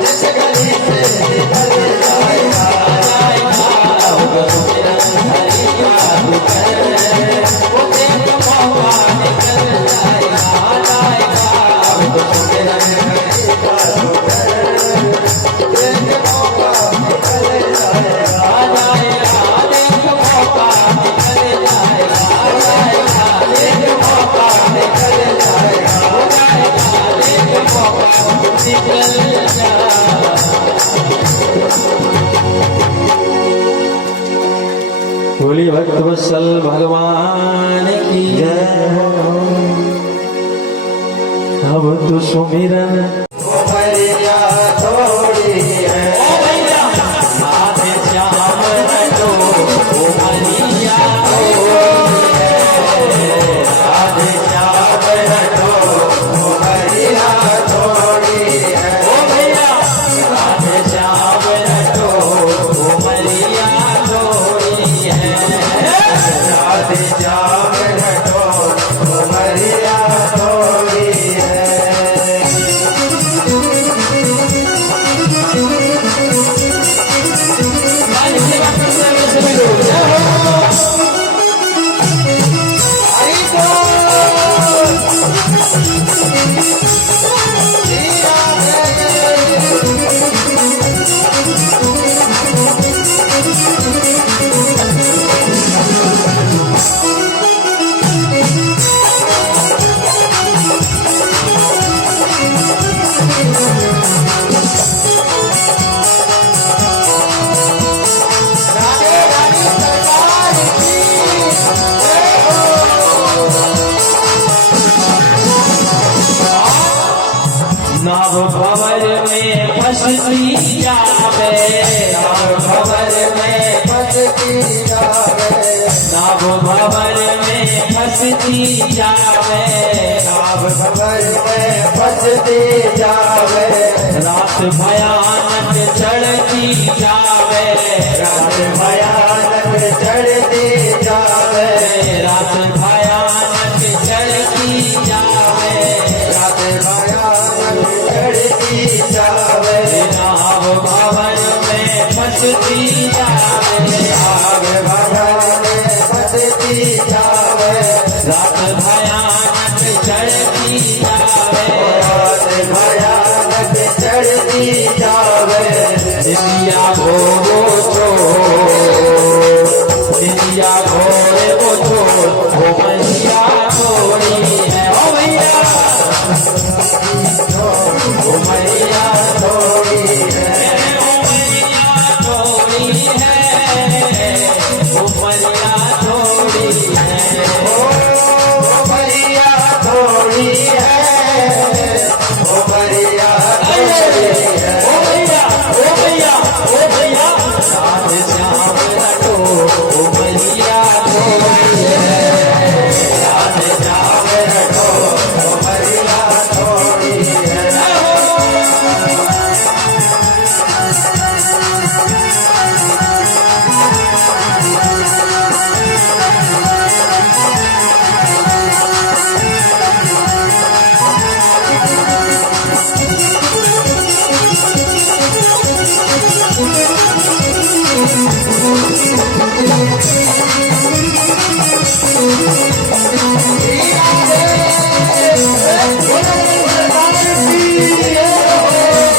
जिस गली से निकल जाएगा जाएगा, होगा सुमिरन हरि का तुझे, वो देख मौका निकल जाएगा जाएगा, होगा सुमिरन हरि का तुझे, देख मौका निकल जाएगा जाएगा, देख मौका निकल जाएगा जाएगा, देख मौका निकल जाएगा जाएगा, देख मौका निकल जाएगा। बोलिए भक्त वत्सल भगवान की जय। अब तो सुमिरन उमरिया थोड़ी है, आधे श्याम हटो उमरिया आधे श्याम हटो उमरिया थोड़ी है। ओ भैया आधे श्याम हटो उमरिया थोड़ी है। आधे श्याम हटो उमरिया थोड़ी नाभ भंवर में फंसती जावे, नाभ भंवर में फंसती जावे, रात भयानक चढ़ती जावे, रात भयानक चढ़ती जावे, रात भयानक चढ़ती जावे, रात भयानक चढ़ती जावे, नाभ भंवर में फंसती जावे, नाभ भंवर में फंसती जावे, रात भयानक चढ़ती जावे, रात भयानक चढ़ती जावे, निंदिया घोरो निंदिया घोरे वो छोड़ वो मैया थोड़ी है, ओ मैया ओ मैया थोड़ी है, ओ मैया थोड़ी है, ओ मैया थोड़ी है, ओ मैया थोड़ी है, ओ मैया थोड़ी है, ओ मैया ओ मैया ओ मैया राधे श्याम रटो, ओ मैया थोड़ी है, राधे श्याम रटो, ओ मैया थोड़ी है, ओ मैया थोड़ी है,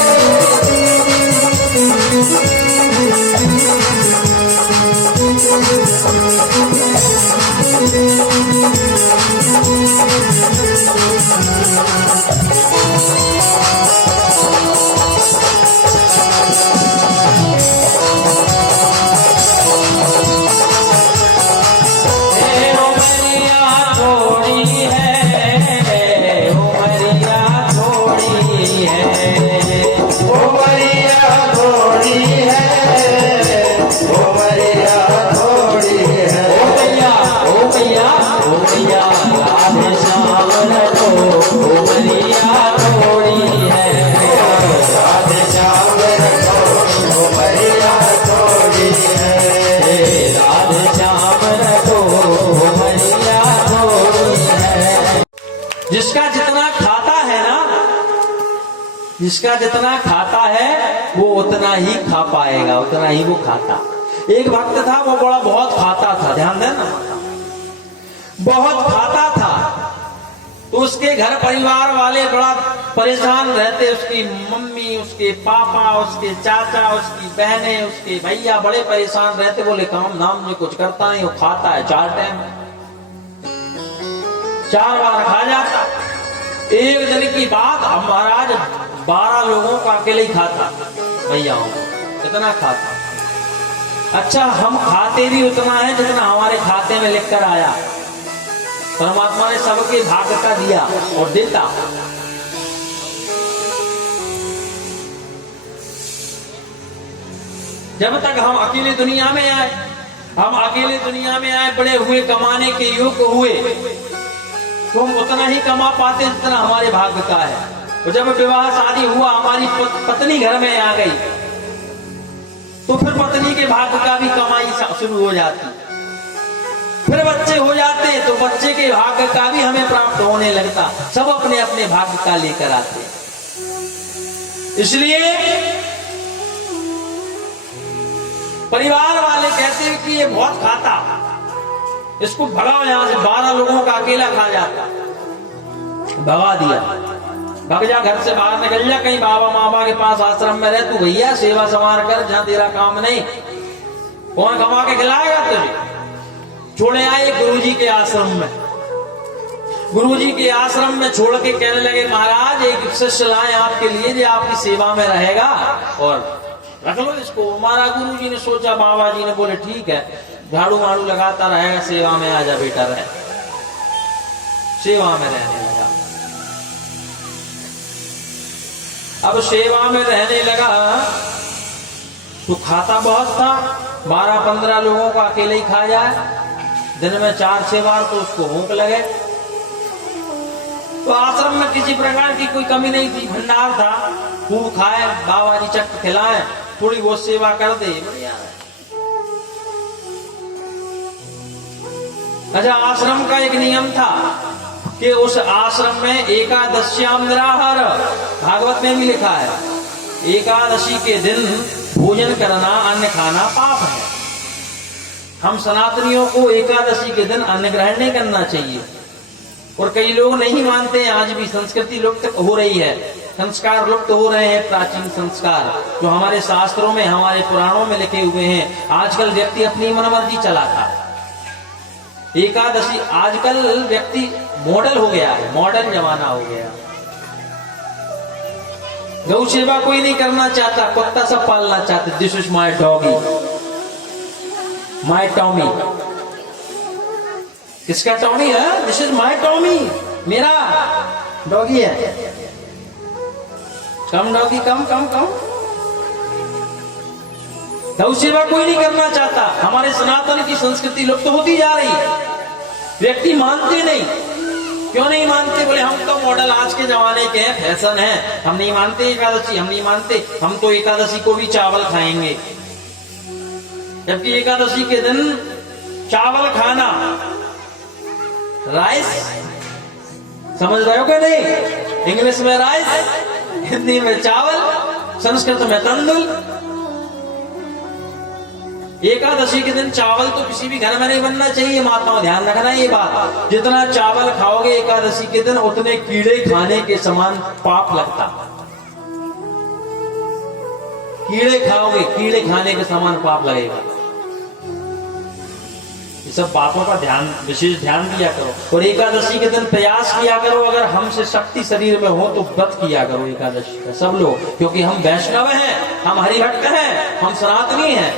ओ मैया थोड़ी है, ओ मैया थोड़ी है, ओ मैया थोड़ी है, ओ मैया ओ मैया ओ मैया राधे श्याम रटो, ओ मैया थोड़ी है, राधे श्याम रटो, ओ मैया थोड़ी है, राधे श्याम रटो, ओ मैया थोड़ी है। जिसका जितना खाता है ना, जिसका जितना खाता है वो उतना ही खा पाएगा, उतना ही वो खाता। एक भक्त था, वो बड़ा बहुत खाता था, ध्यान देना, बहुत खाता था। तो उसके घर परिवार वाले बड़ा परेशान रहते, उसकी मम्मी, उसके पापा, उसके चाचा, उसकी बहनें, उसके भैया बड़े परेशान रहते। बोले काम नाम में कुछ करता नहीं, वो खाता है 4 टाइम, 4 बार खा जाता। एक दिन की बात, अब महाराज 12 लोगों का अकेले ही खाता, भैयाओं इतना खाता। अच्छा, हम खाते भी उतना है जितना हमारे खाते में लिख कर आया। परमात्मा ने सबके भाग का दिया और देता। जब तक हम अकेले दुनिया में आए, हम अकेले दुनिया में आए, बड़े हुए, कमाने के योग्य हुए, तो हम उतना ही कमा पाते जितना हमारे भाग्य का है। और जब विवाह शादी हुआ, हमारी पत्नी घर में आ गई, तो फिर पत्नी के भाग्य का भी कमाई शुरू हो जाती। फिर बच्चे हो जाते तो बच्चे के भाग्य का भी हमें प्राप्त होने लगता। सब अपने अपने भाग्य का लेकर आते। इसलिए परिवार वाले कहते हैं कि ये बहुत खाता, इसको भगाओ यहां से। 12 लोगों का अकेला खा जाता, भगा दिया। भग जा, घर से बाहर निकल जा, कहीं बाबा मामा के पास आश्रम में रह, तू भैया सेवा संवार कर, जहां तेरा काम नहीं। कौन कमा के खिलाएगा तुझे? छोड़े आए गुरुजी के आश्रम में। गुरुजी के आश्रम में छोड़ के कहने लगे, महाराज एक शिष्य लाए आपके लिए, जो आपकी सेवा में रहेगा और रख लो इसको। हमारा गुरुजी ने सोचा, बाबा जी ने बोले ठीक है, झाड़ू वाड़ू लगाता रहेगा, सेवा में आजा बेटा, रहे। सेवा में रहने लगा। अब सेवा में रहने लगा तो खाता बहुत था, 12-15 लोगों को अकेले ही खा जाए। दिन में 4-6 बार तो उसको भूख लगे। तो आश्रम में किसी प्रकार की कोई कमी नहीं थी, भंडार था, खूब खाए, बाबा जी चक खिलाए, थोड़ी बहुत सेवा कर दे, बढ़िया है। अच्छा, आश्रम का एक नियम था कि उस आश्रम में एकादश्याम निराहार, भागवत में भी लिखा है, एकादशी के दिन भोजन करना, अन्न खाना पाप है। हम सनातनियों को एकादशी के दिन अन्न ग्रहण नहीं करना चाहिए। और कई लोग नहीं मानते हैं, आज भी संस्कृति लुप्त हो रही है, संस्कार लुप्त हो रहे हैं, प्राचीन संस्कार जो हमारे शास्त्रों में, हमारे पुराणों में लिखे हुए हैं। आजकल व्यक्ति अपनी मनमर्जी चलाता है। एकादशी, आजकल व्यक्ति मॉडल हो गया है, मॉडर्न जमाना हो गया। गौ सेवा कोई नहीं करना चाहता, कुत्ता सब पालना चाहते। This is my doggy, my Tommy. किसका टॉमी है? दिस इज माय टॉमी, मेरा डॉगी है। कम डॉगी, कम कम कम। गौ सेवा कोई नहीं करना चाहता। हमारे सनातन की संस्कृति लुप्त होती जा रही है, व्यक्ति मानते नहीं। क्यों नहीं मानते? बोले हम तो मॉडल आज के जमाने के हैं, फैशन है, हम नहीं मानते एकादशी, हम नहीं मानते, हम तो एकादशी को भी चावल खाएंगे। जबकि एकादशी के दिन चावल खाना, राइस, समझ रहे हो क्या? नहीं, इंग्लिश में राइस, हिंदी में चावल, संस्कृत में तंदुल। एकादशी के दिन चावल तो किसी भी घर में नहीं बनना चाहिए, माताओं ध्यान रखना ये बात। जितना चावल खाओगे एकादशी के दिन, उतने कीड़े खाने के समान पाप लगता। कीड़े खाओगे, कीड़े खाने के समान पाप लगेगा। ये सब बातों का ध्यान, विशेष ध्यान दिया करो। और एकादशी के दिन प्रयास किया करो, अगर हमसे शक्ति शरीर में हो तो व्रत किया करो एकादशी का सब लोग, क्योंकि हम वैष्णव हैं, हम हरिभक्त हैं, हम सनातनी हैं,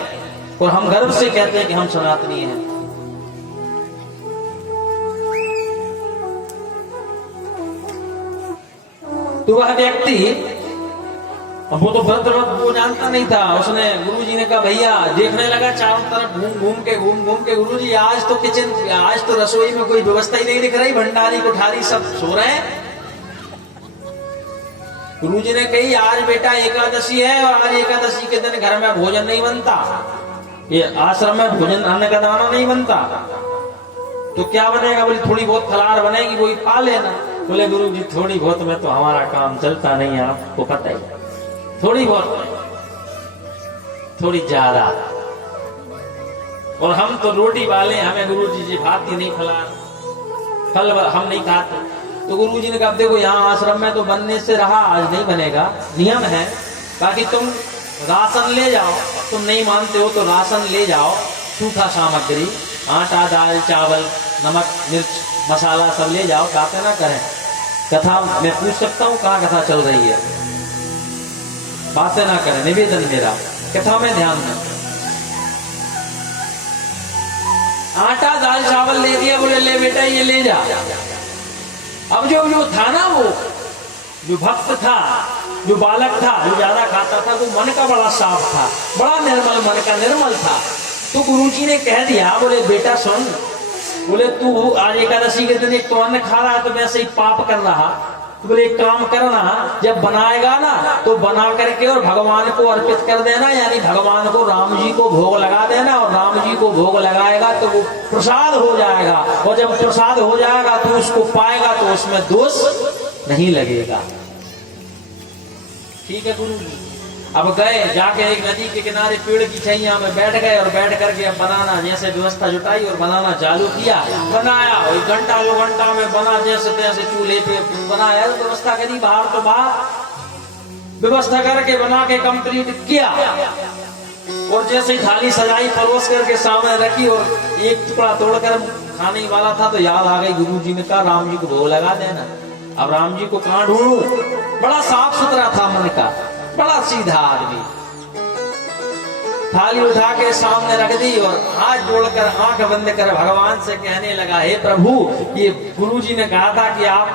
और हम गर्व से कहते हैं कि हम सनातनी हैं। तो वह व्यक्ति, वो तो व्रत वो जानता नहीं था। उसने, गुरुजी ने कहा भैया, देखने लगा चारों तरफ घूम घूम के, गुरुजी आज तो किचन, आज तो रसोई में कोई व्यवस्था ही नहीं दिख रही, भंडारी कोठारी सब सो रहे हैं। गुरुजी ने कही आज बेटा एकादशी है, और आज एकादशी के दिन घर में भोजन नहीं बनता, ये आश्रम में भोजन, अन्न का दाना नहीं बनता। तो क्या बनेगा? बोली थोड़ी बहुत फलार बनेगी, वही पा लेना। बोले गुरुजी थोड़ी बहुत में तो हमारा काम चलता नहीं है, आपको पता ही। थोड़ी बहुत, थोड़ी ज्यादा, और हम तो रोटी वाले, हमें गुरुजी जी भात ही नहीं, फल हम नहीं खाते। तो गुरुजी ने कहा देखो यहाँ आश्रम में तो बनने से रहा, आज नहीं बनेगा, नियम है, बाकी तुम राशन ले जाओ। तुम नहीं मानते हो तो राशन ले जाओ, सूखा सामग्री, आटा, दाल, चावल, नमक, मिर्च, मसाला सब ले जाओ। बातें ना करें, कथा मैं पूछ सकता हूँ कहाँ कथा चल रही है, बातें ना करें, निवेदन मेरा, कथा में ध्यान दें। आटा, दाल, चावल ले दिया, बोले ले बेटा ये ले जा। अब जो था ना, वो जो भक्त था, जो बालक था, जो ज्यादा खाता था, वो मन का बड़ा साफ था, बड़ा निर्मल मन का, निर्मल था। तो गुरुजी ने कह दिया, बोले बेटा सुन, बोले तू आज एकादशी के दिन एक तो अन्न खा रहा है, तो वैसे ही पाप कर रहा। तो बोले एक काम करना, जब बनाएगा ना तो बना करके और भगवान को अर्पित कर देना, यानी भगवान को, राम जी को भोग लगा देना, और राम जी को भोग लगाएगा तो वो प्रसाद हो जाएगा, और जब प्रसाद हो जाएगा तो उसको पाएगा तो उसमें दोष नहीं लगेगा। ठीक है गुरु जी। अब गए, जाके एक नदी के किनारे पेड़ की छैया में बैठ गए, और बैठ करके अब बनाना, जैसे व्यवस्था जुटाई और बनाना चालू किया। बनाया, 1 घंटा 2 घंटा में बना, जैसे तैसे चूल्हे पे बनाया, व्यवस्था करी, बाहर तो बाहर व्यवस्था करके बना के कंप्लीट किया। और जैसे ही थाली सजाई, परोस करके सामने रखी, और एक टुकड़ा तोड़कर खाने वाला था, तो याद आ गई, गुरु जी ने कहा राम जी को भोग लगा देना। अब राम जी को कहाँ ढूंढूं? बड़ा साफ सुथरा था मन का, बड़ा सीधा आदमी। थाली उठा के सामने रख दी, और हाथ जोड़कर आंख बंद कर भगवान से कहने लगा, हे प्रभु, ये गुरुजी ने कहा था कि आप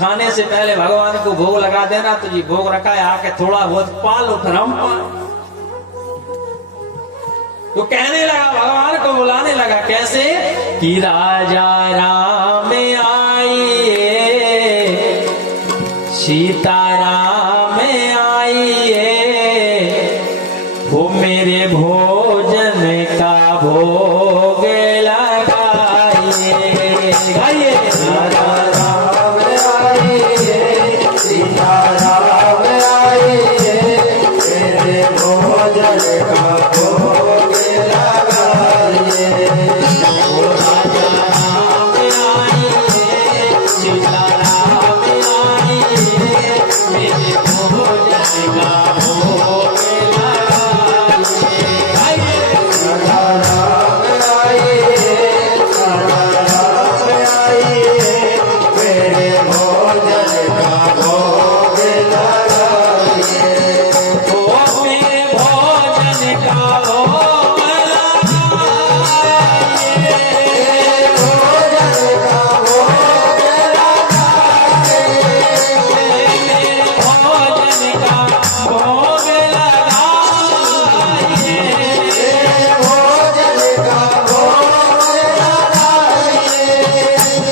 खाने से पहले भगवान को भोग लगा देना, तो जी भोग रखा है, आके थोड़ा बहुत पाल लो, फिर हम पाल। तो कहने लगा, भगवान को बुलाने लगा, कैसे? कि राजा राम आइए, सीता राम आइए, वो मेरे भोजन का भोग लगाइए। गाइए। राजा राम आइए, सीता राम आइए, मेरे भोजन का भोग लगाइए। ओ राजा राम आइए, सीता राम आइए, मेरे भोजन का भोग लगाइए। गाइए। राजा राम आइए, राजा राम आइए, मेरे भोजन का भोग लगाइए। ओ मेरे भोजन का भोग लगाइए। भोजन का भोग लगाइए। मेरे भोजन का भोग लगाइए। भोजन का भोग लगाइए।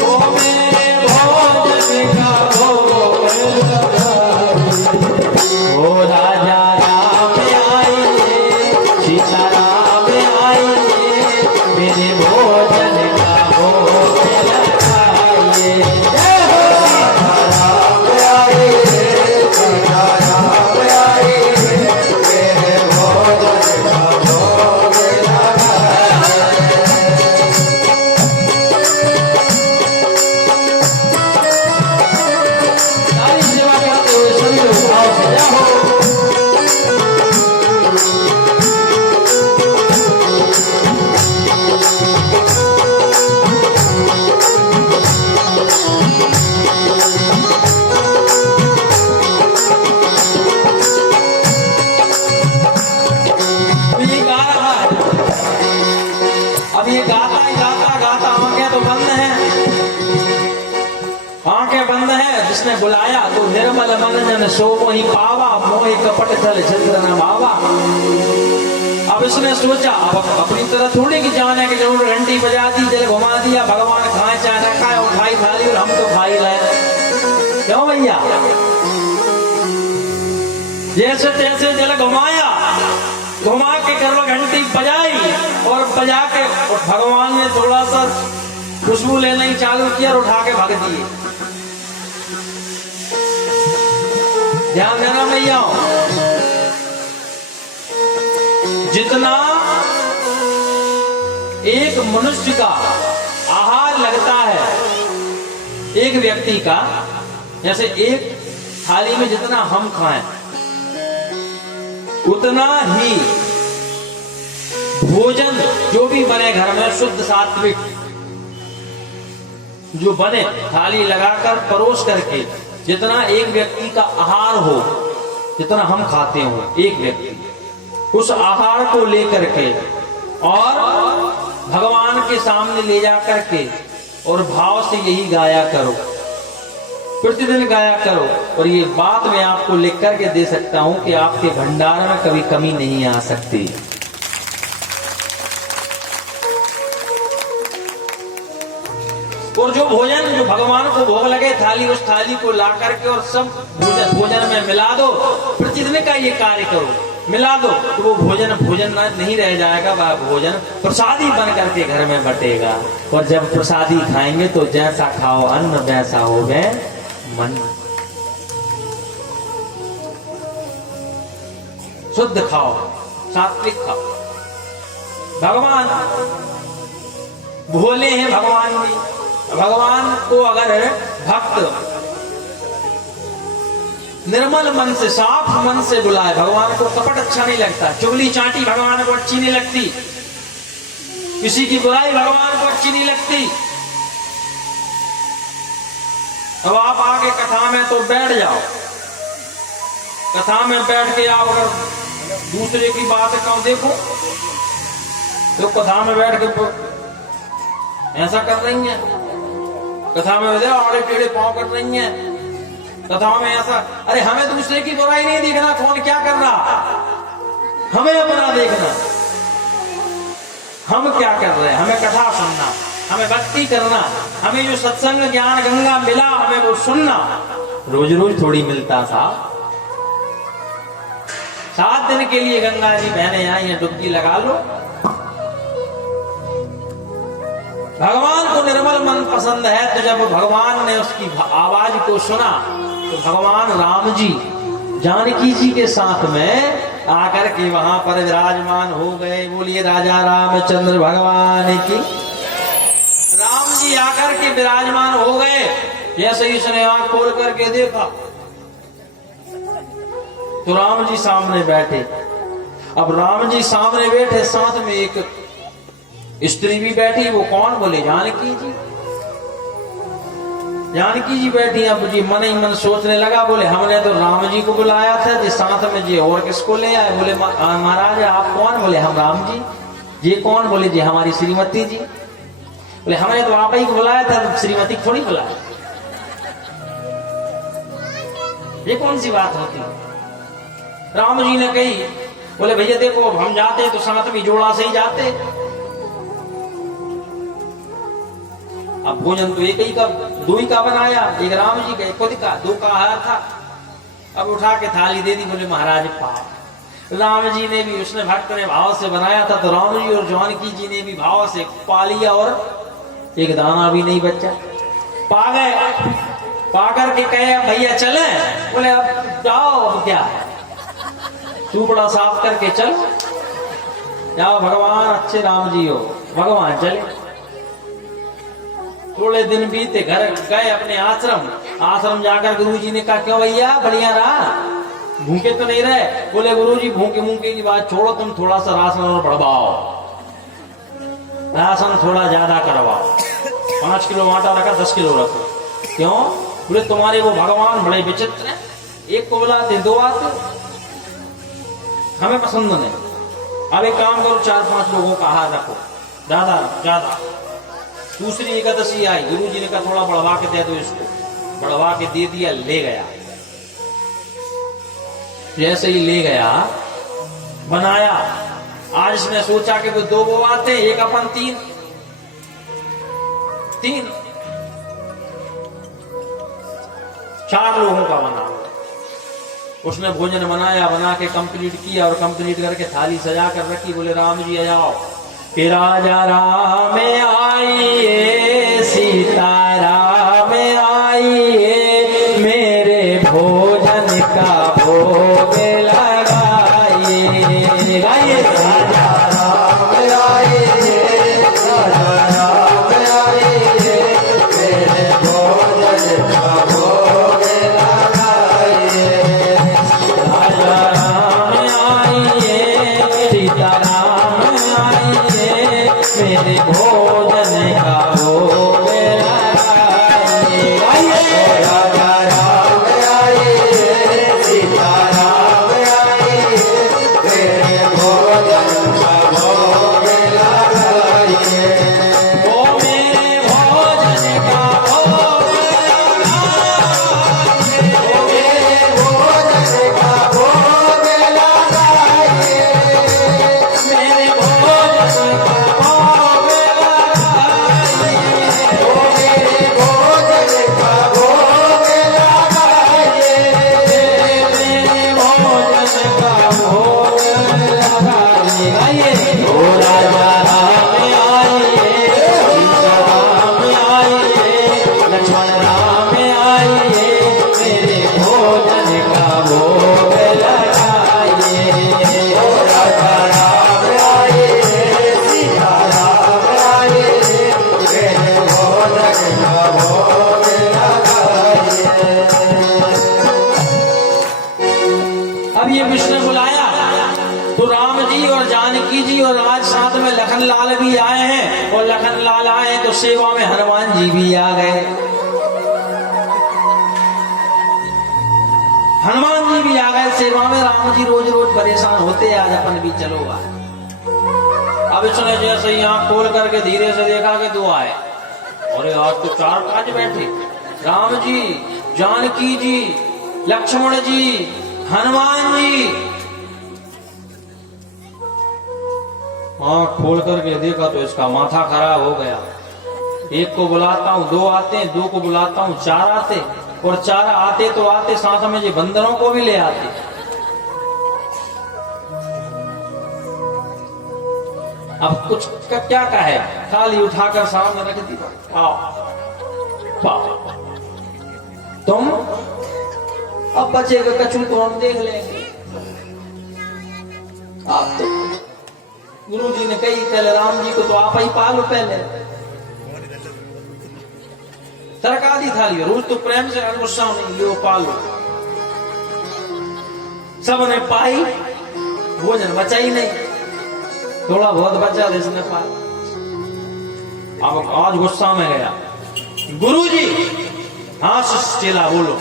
ओ मेरे भोजन का भोग लगाइए। ओ राजा राम आइए, सीता राम आइए, मेरे भोजन का भोग लगाइए। जय हो सीता राम आइए, सीता राम आइए, मेरे भोजन का भोग लगाइए। सारी सेवा करते हुए सभी लोग भाव से जय हो। तो ये गा रहा है। अब ये गाता ही गाता गाता आंखें तो बंद हैं, आंखें बंद हैं। जिसने बुलाया तो निर्मल मन जन शोभो ही पावा, मोहि कपट छल छिद्र न भावा। अब इसने सोचा अब अपनी तरह थोड़ी की जाने की जरूर, घंटी बजा दी, जल घुमा दिया, भगवान खाए चाहे न खाए, उठाई थाली और हम तो खा ही लाए। क्यों भैया? जैसे तैसे जल घुमाया, घुमा के करो घंटी बजाई और बजा के और भगवान ने थोड़ा सा खुशबू लेना ही चालू किया और उठा के भाग दिए। ध्यान देना भैया, जितना एक मनुष्य का आहार लगता है एक व्यक्ति का, जैसे एक थाली में जितना हम खाएं उतना ही भोजन जो भी बने घर में शुद्ध सात्विक जो बने, थाली लगाकर परोस करके जितना एक व्यक्ति का आहार हो, जितना हम खाते हो एक व्यक्ति, उस आहार को लेकर के और भगवान के सामने ले जा करके और भाव से यही गाया करो, प्रतिदिन गाया करो। और ये बात मैं आपको लिख करके दे सकता हूं कि आपके भंडार में कभी कमी नहीं आ सकती। और जो भोजन जो भगवान को भोग लगे थाली, उस थाली को ला करके और सब भोजन में मिला दो। प्रतिदिन का ये कार्य करो, मिला दो तो वो भोजन नहीं रह जाएगा, वह भोजन प्रसादी बन करके घर में बटेगा। और जब प्रसादी खाएंगे तो जैसा खाओ अन्न वैसा हो गए मन। शुद्ध खाओ, सात्विक खाओ। भगवान भोले हैं, भगवान भी। भगवान को अगर भक्त निर्मल मन से, साफ मन से बुलाए, भगवान को कपट अच्छा नहीं लगता, चुगली चाटी भगवान को अच्छी नहीं लगती, किसी की बुराई भगवान को अच्छी नहीं लगती। अब आप आगे कथा में तो बैठ जाओ, कथा में बैठ के आप अगर दूसरे की बात कहो, देखो तो कथा में बैठ के ऐसा कर रही हैं, कथा में आड़े टेढ़े पांव कर रही हैं, कथा में ऐसा। अरे हमें दूसरे की बुराई नहीं देखना, कौन क्या कर रहा, हमें अपना देखना, हम क्या कर रहे हैं, हमें कथा सुनना। हमें भक्ति करना, हमें जो सत्संग ज्ञान गंगा मिला हमें वो सुनना। रोज रोज थोड़ी मिलता था। 7 दिन के लिए गंगा जी बहने आई हैं, डुबकी लगा लो। भगवान को निर्मल मन पसंद है, तो जब भगवान ने उसकी आवाज को सुना तो भगवान राम जी जानकी जी के साथ में आकर के वहां पर विराजमान हो गए। बोलिए राजा रामचंद्र भगवान की। राम जी आकर के विराजमान हो गए। जैसे ही उसने आंख खोल करके देखा तो राम जी सामने बैठे। अब राम जी सामने बैठे, साथ में एक स्त्री भी बैठी। वो कौन? बोले जानकी जी। जानकी जी बैठी। अब जी मन ही मन सोचने लगा, बोले हमने तो राम जी को बुलाया था जी, साथ में जी और किसको ले आए? बोले महाराज आप कौन? बोले हम राम जी। ये कौन? बोले जी हमारी श्रीमती जी। बोले हमने तो आप ही को बुलाया था, श्रीमती को थोड़ी बुलाया। ये कौन सी बात होती? राम जी ने कही, बोले भैया देखो अब हम जाते तो साथ में जोड़ा से ही जाते। अब भोजन तो एक ही का, 2 ही का बनाया, एक राम जी का एक खुद का, 2 का आहार था। अब उठा के थाली दे दी। बोले महाराज पाव। राम जी ने भी, उसने भक्त ने भाव से बनाया था, तो राम जी और जानकी जी ने भी भाव से पा लिया और एक दाना भी नहीं बचा। पा गए। पा करके कहे भैया चले? बोले अब जाओ, अब क्या है, चूपड़ा साफ करके चलो, जाओ भगवान अच्छे राम जी हो, भगवान चले। थोड़े दिन बीते, घर गए अपने आश्रम जाकर गुरु जी ने कहा क्यों भैया बढ़िया रहा, भूखे तो नहीं रहे? बोले गुरु जी भूखे मूखे की बात छोड़ो, तुम थोड़ा सा राशन और बढ़वाओ, राशन थोड़ा ज्यादा करवाओ। 5 किलो आटा रखा, 10 किलो रखो। क्यों? बोले तुम्हारे वो भगवान बड़े विचित्र हैं, एक को बुलाते 2 आते, हमें पसंद नहीं। अब एक काम करो, 4-5 लोगों का आहार रखो, ज्यादा। दूसरी एकादशी आई, गुरु जी ने कहा थोड़ा बढ़वा के दे दो इसको, बढ़वा के दे दिया, ले गया। जैसे ही ले गया, बनाया। आज इसने सोचा कि 2 वो आते, एक अपन 3 4 लोगों का बना। उसने भोजन बनाया, बना के कंप्लीट किया और कंप्लीट करके थाली सजा कर रखी। बोले राम जी आ जाओ। कि राजा राम आइए, सीता राम आइए, मेरे भोजन का भोग लगाइए। गाइए राजा राम आइए, राजा राम आइए, मेरे भोजन का भोग लगाइए। राजा राम आइए, सीता राम आइए, मेरे भोजन का भोग लगाइए। राजा राम आइए, सीता राम आइए, मेरे भोजन का भोग लगाइए। ओ मेरे भोजन का भोग लगाइए, ओ मेरे भोजन का भोग लगाइए। मेरे भोजन का भोग लगाइए। ओ मेरे भोजन का भोग लगाइए। मेरे भोजन का भोग लगाइए। ओ राजा राम आइए, सीता राम आइए, लक्ष्मण राम आइए, मेरे भोजन का भोग लगाइए। ओ राजा राम आइए, सीता राम आइए, मेरे भोजन का भोग लगाइए। अब ये विष्णु बुलाया तो राम जी और जानकी जी और आज साथ में लखन लाल भी आए हैं, और लखन लाल आए तो सेवा में हनुमान जी भी आ गए। हनुमान जी भी आ गए सेवा में। राम जी रोज रोज परेशान होते, आज अपन भी चलो आए। अब इसने जैसे ही आंख खोल करके धीरे से देखा कि 2 आए, और आज तो 4-5 बैठे, राम जी, जानकी जी, लक्ष्मण जी, हनुमान जी। आंख खोल करके देखा तो इसका माथा खराब हो गया। एक को बुलाता हूँ 2 आते हैं, 2 को बुलाता हूँ 4 आते, और 4 आते तो आते साथ में ये बंदरों को भी ले आते। अब कुछ क्या कहे, थाली उठाकर सामने रख दी, आओ पाओ तुम, अब बचेगा कचू तो हम देख लेंगे। आप तो गुरु जी ने कही कल राम जी को तो आप ही पालो, पहले तरका दी थाली, रोज तो प्रेम से गुस्सा नहीं, लो पालो। सबने पाई, भोजन बचा ही नहीं, थोड़ा बहुत बचा इसने पाया। अब आज गुस्सा में गया गुरु जी, हाँ चेला बोलो,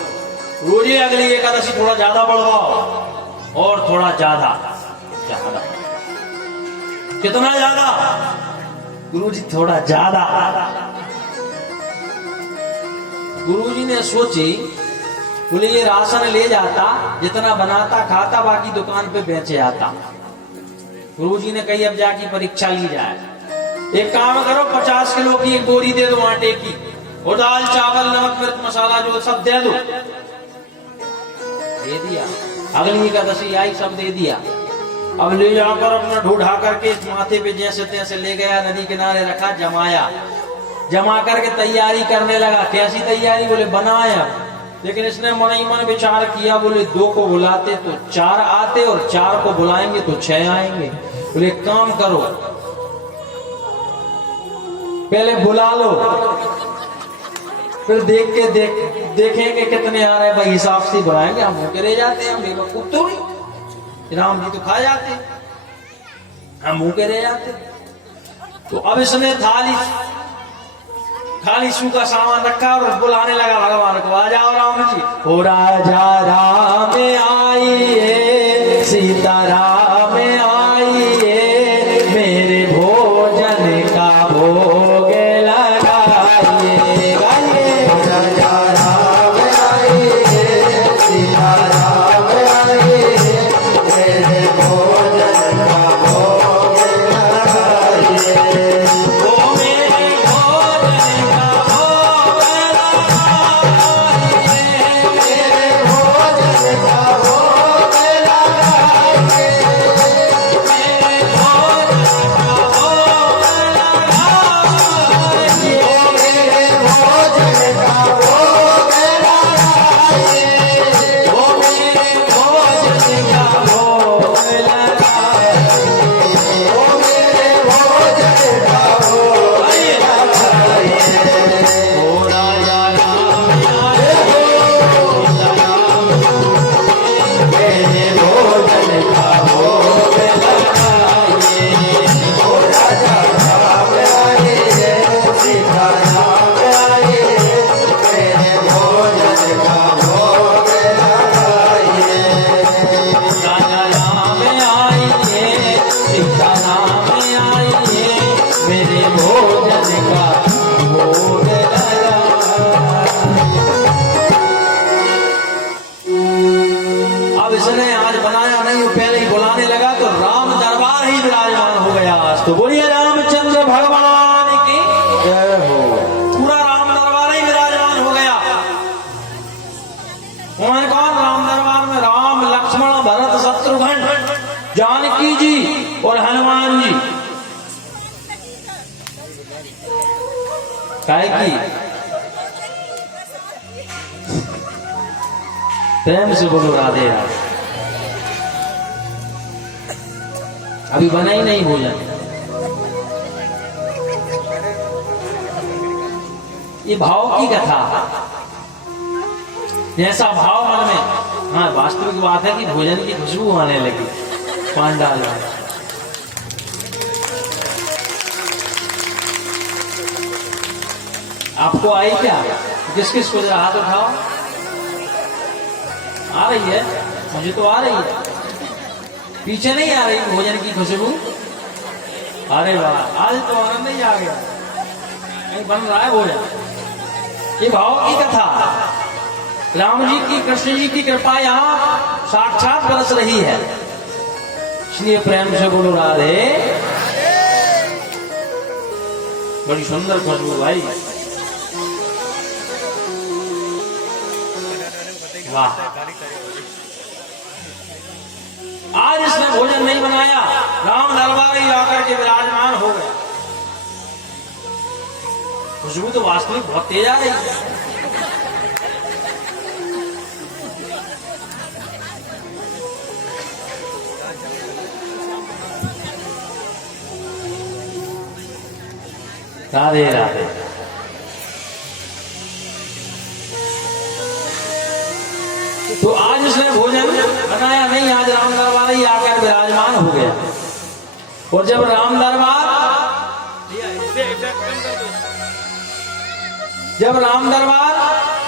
रोज अगली एकादशी थोड़ा ज्यादा बढ़वाओ, और थोड़ा ज्यादा ज्यादा, कितना ज्यादा गुरु जी, थोड़ा ज्यादा। गुरु जी ने सोची, बोले ये राशन ले जाता, जितना बनाता खाता, बाकी दुकान पे बेचे आता। गुरु जी ने कही अब जाके परीक्षा ली जाए, एक काम करो 50 किलो की एक बोरी दे दो आटे की, और दाल चावल नमक मिर्च मसाला जो सब दे दो। दे दिया, अगली एकादशी आई, सब दे दिया। अब ले जाकर अपना ढूंढा करके माथे पे जैसे तैसे ले गया, नदी किनारे रखा, जमाया, जमा करके तैयारी करने लगा। कैसी तैयारी, बोले बनाया। लेकिन इसने मन ही मन विचार किया, बोले 2 को बुलाते तो 4 आते, और 4 को बुलाएंगे तो 6 आएंगे। बोले काम करो, पहले बुला लो, फिर देखेंगे कितने आ रहे, भाई हिसाब से बुलाएंगे। हम मुंह के रह जाते हैं, हम बेवकूफ तो नहीं, राम जी तो खा जाते, हम मुंह के रह जाते। तो अब इसने खाली शू का सामान रखा और बुलाने लगा भगवान को, आ जाओ राम जी। हो राजा राम आइए, सीता राम आइए, मेरे भोजन का भोग लगाइए। राजा राम आइए, सीता राम आइए, मेरे भोजन का भोग लगाइए। तो बोलिए रामचंद्र भगवान की जय हो। पूरा राम दरबार ही विराजमान हो गया। उन्होंने कहा राम दरबार में राम लक्ष्मण भरत शत्रुघ्न जानकी जी और हनुमान जी। काय की प्रेम से बोलो राधे राधे। अभी बना ही नहीं भोजन। ये भाव की कथा, जैसा भाव मन में। हाँ, वास्तविक बात है कि भोजन की खुशबू आने लगी पांडाल में। आपको आई क्या? किस किस को हाथ उठाओ। आ रही है, मुझे तो आ रही है। पीछे नहीं आ रही भोजन की खुशबू? अरे वाह, आज तो आनंद ही आ गया। नहीं बन रहा है भोजन। ये भाव की कथा, राम जी की कृष्ण जी की कृपा यहाँ साक्षात बरस रही है। इसलिए प्रेम से बोलो राधे। बड़ी सुंदर खुशबू भाई, वाह। आज इसने भोजन नहीं बनाया, राम दरबार ही आकर के विराजमान हो गया। खुशबू तो वास्तविक बहुत तेज आ रही है। राधे राधे। तो आज उसने भोजन बनाया नहीं, आज राम दरबार ही आकर विराजमान हो गया। और जब राम दरबार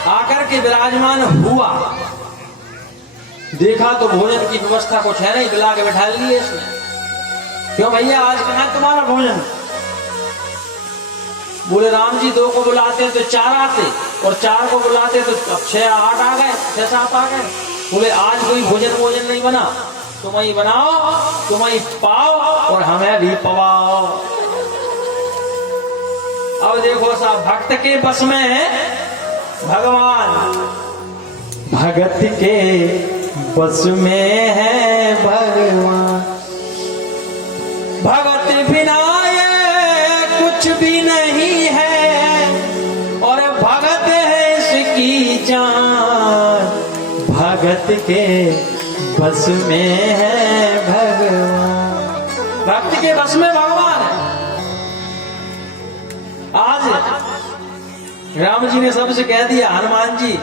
आकर के विराजमान हुआ, देखा तो भोजन की व्यवस्था कुछ है नहीं, बुला के बैठा लिए इसने। क्यों भैया आज कहाँ है तुम्हारा भोजन? बोले राम जी 2 को बुलाते तो 4 आते, और 4 को बुलाते तो 6 8 आ गए, 6 7 आ गए। बोले आज कोई भोजन नहीं बना, तुम ही बनाओ, तुम ही पाओ और हमें भी पवाओ। अब देखो साहब, भक्त के बस में है भगवान, भगत के बस में है भगवान। भगत बिना कुछ भी नहीं है, और भगत है इसकी जान। भगत के बस में है भगवान, भक्त के बस में भगवान है। आज राम जी ने सबसे कह दिया, हनुमान जी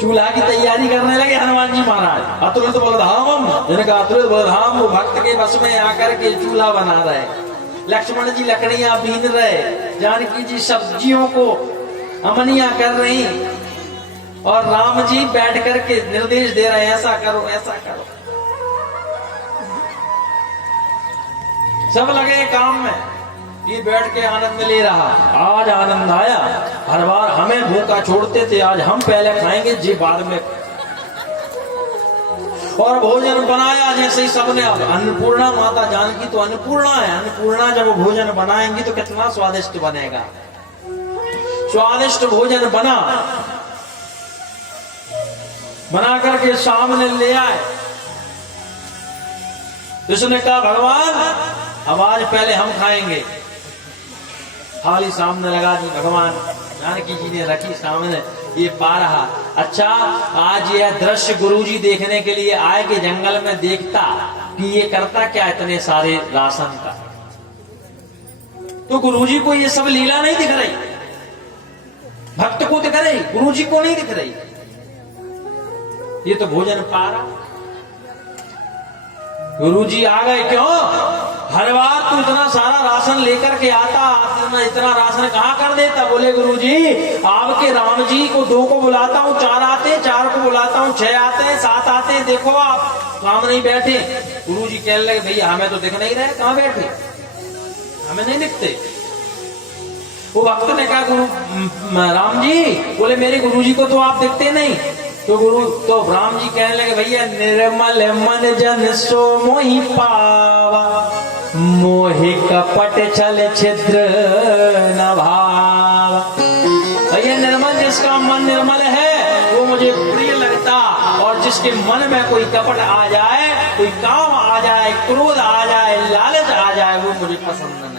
चूल्हा की तैयारी करने लगे। हनुमान जी महाराज अतुलित बलधाम, जिन्होंने कहा अतुलित बलधाम, वो भक्त के बस में आकर के चूल्हा बना रहे। लक्ष्मण जी लकड़ियां बीन रहे, जानकी जी सब्जियों को अमनिया कर रही, और राम जी बैठ करके निर्देश दे रहे हैं, ऐसा करो ऐसा करो। सब लगे काम में, ये बैठ के आनंद ले रहा। आज आनंद आया, हर बार हमें भूखा छोड़ते थे, आज हम पहले खाएंगे जी बाद में। और भोजन बनाया जैसे ही सबने। अन्नपूर्णा माता जानकी तो अन्नपूर्णा है, अन्नपूर्णा जब भोजन बनाएंगी तो कितना स्वादिष्ट बनेगा। स्वादिष्ट भोजन बना करके सामने ले आए। उसने कहा भगवान अब आज पहले हम खाएंगे। थाली सामने लगा दी, भगवान जानकी जी ने रखी सामने, ये पा रहा। अच्छा, आज यह दृश्य गुरुजी देखने के लिए आए कि जंगल में देखता कि ये करता क्या इतने सारे राशन का। तो गुरुजी को ये सब लीला नहीं दिख रही, भक्त को दिख रही, गुरुजी को नहीं दिख रही। ये तो भोजन पा रहा। गुरुजी आ गए, क्यों? हर बार तू इतना सारा राशन लेकर के आता, इतना राशन कहाँ कर देता? बोले गुरुजी आपके राम जी को 2 को बुलाता हूँ 4 आते, 4 को बुलाता हूँ 6 आते हैं, 7 आते हैं, देखो आप काम नहीं बैठे। गुरुजी कहने लगे भैया हमें तो दिख नहीं रहे, कहाँ बैठे, हमें नहीं दिखते। वो भक्त ने कहा गुरु राम जी, बोले मेरे गुरुजी को तो आप दिखते नहीं। तो राम जी कहने लगे भैया निर्मल मन जन सो मोहि पावा, मोहि कपट छल छिद्र न भाव। भैया निर्मल, जिसका मन निर्मल है वो मुझे प्रिय लगता, और जिसके मन में कोई कपट आ जाए, कोई काम आ जाए, क्रोध आ जाए, लालच आ जाए, वो मुझे पसंद नहीं।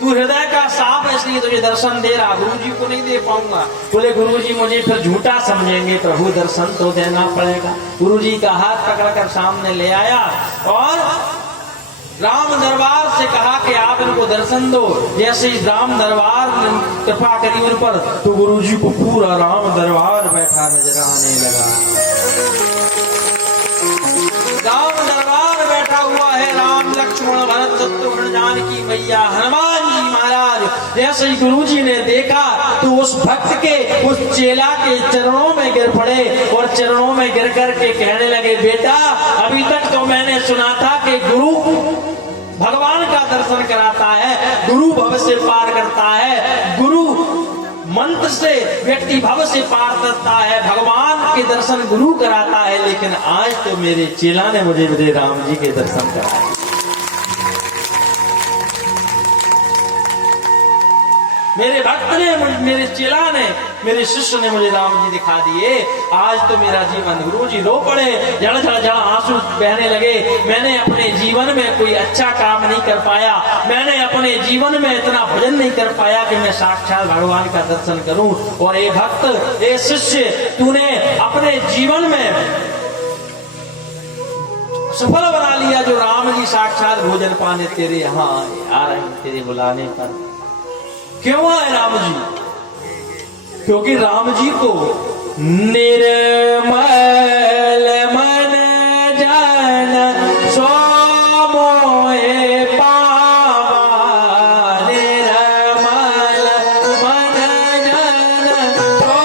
तू हृदय का साफ है इसलिए तुझे दर्शन दे रहा, गुरुजी को नहीं दे पाऊंगा। बोले गुरुजी मुझे फिर झूठा समझेंगे, प्रभु दर्शन तो देना पड़ेगा। गुरुजी का हाथ पकड़कर सामने ले आया और राम दरबार से कहा कि आप इनको दर्शन दो। जैसे ही राम दरबार कृपा करी उन पर, तो गुरुजी को पूरा राम दरबार बैठा नजर आने लगा। राम दरबार बैठा हुआ है, राम लक्ष्मण भरत शत्रुघ्न जानकी मैया हनुमान जी महाराज। जैसे ही गुरुजी ने देखा तो उस भक्त के, उस चेला के चरणों में गिर पड़े, और चरणों में गिर करके कहने लगे बेटा अभी तक तो मैंने सुना था कि गुरु भगवान का दर्शन कराता है, गुरु भव से पार करता है, गुरु मंत्र से व्यक्ति भव से पार करता है, भगवान के दर्शन गुरु कराता है। लेकिन आज तो मेरे चेला ने मुझे मेरे राम जी के दर्शन कराए। मेरे भक्त ने, मेरे चेला ने, मेरे शिष्य ने मुझे राम जी दिखा दिए। आज तो मेरा जीवन, गुरु जी रो पड़े, जड़ जड़ जड़ आंसू बहने लगे। मैंने अपने जीवन में कोई अच्छा काम नहीं कर पाया, मैंने अपने जीवन में इतना भजन नहीं कर पाया कि मैं साक्षात भगवान का दर्शन करूं। और ए भक्त, ए शिष्य, तूने अपने जीवन में सफल बना लिया जो राम जी साक्षात भोजन पाने तेरे यहाँ आ रहे हैं, तेरे बुलाने पर। क्यों आए राम जी? क्योंकि राम जी को निर्मल मन जन सो मोहे पावा, निर्मल मन जन सो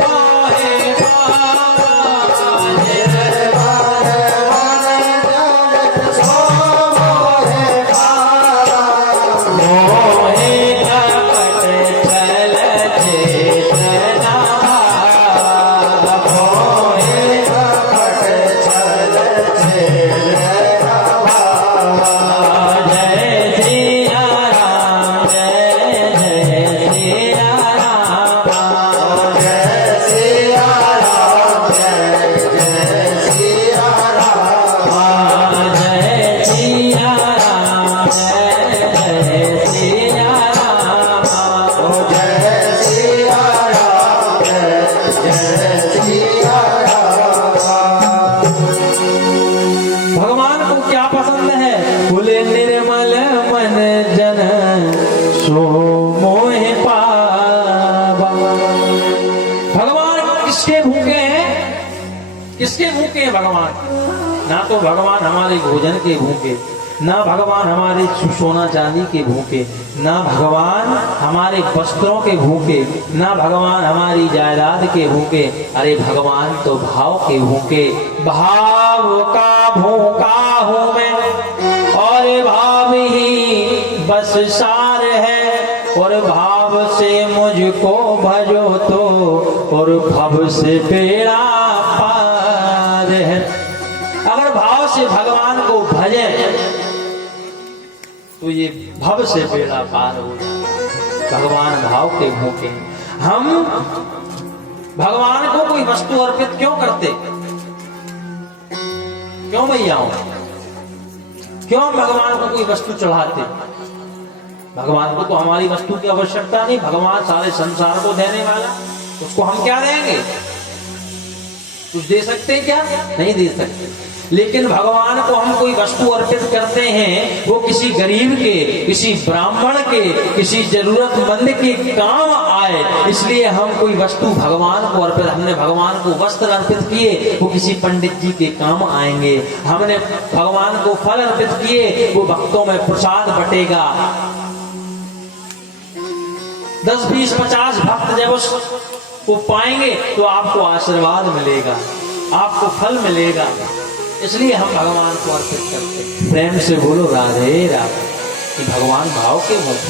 मोहे पावा, किसके भूखे हैं भगवान? ना तो भगवान हमारे भोजन के भूखे, ना भगवान हमारे सोना चांदी के भूखे, ना भगवान हमारे वस्त्रों के भूखे, ना भगवान हमारी जायदाद के भूखे। अरे भगवान तो भाव के भूखे। भाव का भूखा हूं मैं और भाव ही बस सार है, और भाव से मुझको भजो तो और भव से बेड़ा पार है। अगर भाव से भगवान को भजे तो ये भव से बेड़ा पार हो जाए। भगवान भाव के भूखे। हम भगवान को कोई वस्तु अर्पित क्यों करते? क्यों भैया? क्यों हम भगवान को कोई वस्तु चढ़ाते? भगवान को तो हमारी वस्तु की आवश्यकता नहीं। भगवान सारे संसार को देने वाला, उसको हम क्या देंगे? कुछ दे सकते हैं क्या? नहीं दे सकते। लेकिन भगवान को हम कोई वस्तु अर्पित करते हैं, वो किसी गरीब के, किसी ब्राह्मण के, किसी जरूरतमंद के काम आए, इसलिए हम कोई वस्तु भगवान को अर्पित। हमने भगवान को वस्त्र अर्पित किए, वो किसी पंडित जी के काम आएंगे। हमने भगवान को फल अर्पित किए, वो भक्तों में प्रसाद बटेगा। 10, 20, 50 भक्त जब उसको पाएंगे तो आपको आशीर्वाद मिलेगा, आपको फल मिलेगा। इसलिए हम भगवान को अर्पित करते हैं। प्रेम से बोलो राधे राधे। कि भगवान भाव के भक्त।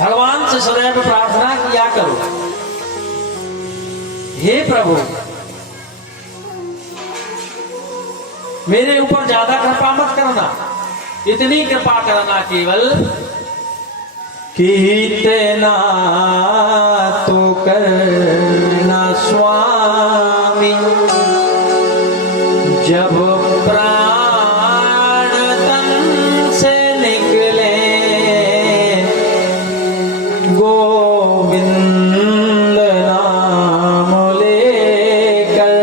भगवान से सदैव प्रार्थना किया करो, हे प्रभु मेरे ऊपर ज्यादा कृपा मत करना, इतनी कृपा करना केवल कि इतना तो करना स्वामी, जब प्राण तन से निकले गोविंद नाम लेकर,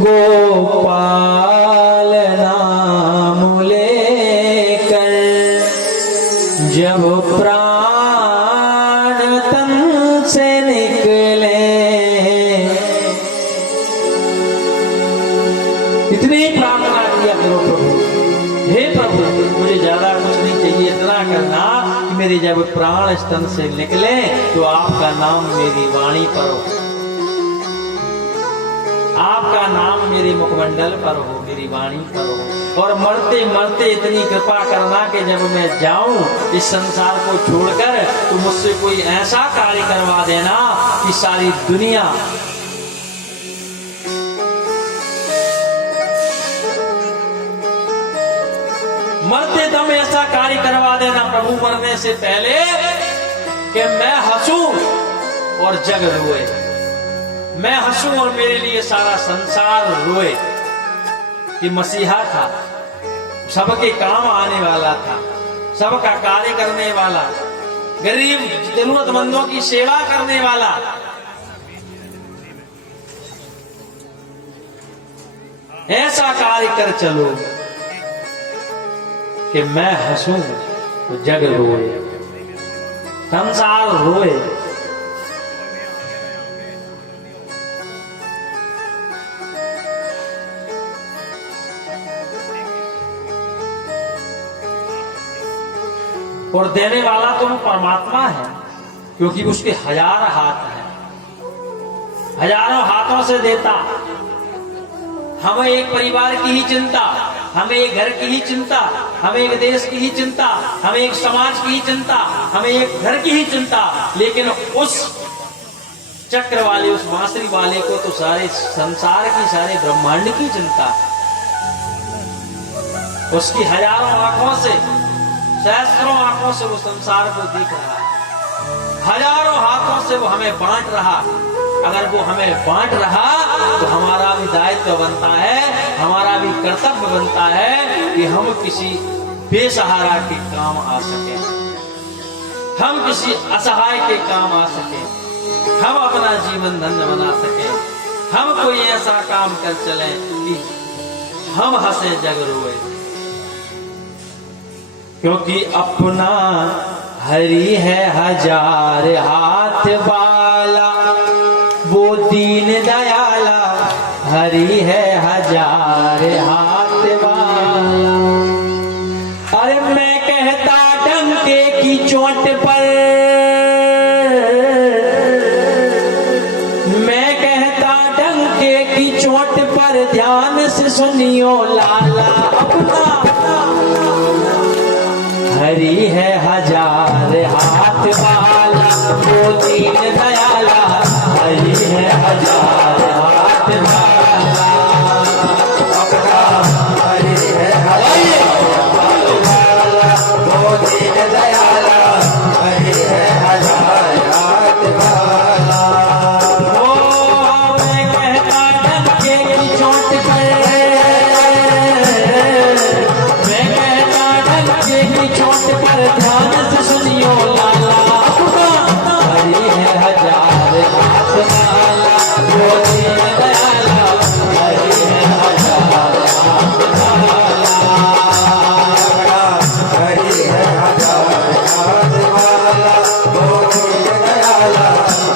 गोपाल नाम लेकर, जब प्राण तन से निकले। इतनी प्रार्थना किया करो प्रभु, हे प्रभु मुझे ज्यादा कुछ नहीं चाहिए, इतना करना कि मेरे जब प्राण स्तन से निकले तो आपका नाम मेरी वाणी पर हो, आपका नाम मेरे मुखमंडल पर हो, मेरी वाणी पर हो। और मरते मरते इतनी कृपा करना कि जब मैं जाऊं इस संसार को छोड़कर तो मुझसे कोई ऐसा कार्य करवा देना कि सारी दुनिया मरते दम ऐसा कार्य करवा देना प्रभु मरने से पहले कि मैं हंसूं और जग रोए, मैं हंसूं और मेरे लिए सारा संसार रोए। कि मसीहा था, सबके काम आने वाला था, सबका कार्य करने वाला, गरीब जरूरतमंदों की सेवा करने वाला। ऐसा कार्य कर चलो कि मैं हंसूं तो जग रोए, संसार रोए। और देने वाला तो वो परमात्मा है, क्योंकि उसके 1000 हाथ हैं, हजारों हाथों से देता। हमें एक परिवार की ही चिंता, हमें एक घर की ही चिंता, हमें एक देश की ही चिंता, हमें एक समाज की ही चिंता, हमें एक घर की ही चिंता, लेकिन उस चक्र वाले, उस बांसुरी वाले को तो सारे संसार की, सारे ब्रह्मांड की चिंता। उसकी हजारों आंखों से, सहस्त्रों आंखों से वो संसार को देख रहा है, हजारों हाथों से वो हमें बांट रहा। अगर वो हमें बांट रहा तो हमारा भी दायित्व बनता है, हमारा भी कर्तव्य बनता है कि हम किसी बेसहारा के काम आ सके, हम किसी असहाय के काम आ सके, हम अपना जीवन धन्य बना सके, हम कोई ऐसा काम कर चले कि हम हंसे जग रोए। क्योंकि अपना हरि है 1000 हाथ वाला, वो दीन दयाला, हरि है 1000 हाथ वाला। अरे मैं कहता डंके की चोट पर, मैं कहता डंके की चोट पर ध्यान से सुनियो लाला, अपना हरि है 1000 हाथ वाला, वो दीन दयाला, हरि है 1000 हाथ वाला। अपना हरि है 1000 हाथ वाला, वो दीन दयाला, हरि है 1000 हाथ वाला। ओ मैं कहता डंके की चोट पर, मैं कहता डंके की चोट पर ध्यान से सुनियो लाला, हरि है 1000 हाथ वाला, वो दीन दयाला, हरि है 1000 हाथ वाला। अपना हरि है 1000 हाथ वाला, वो दीन दयाला,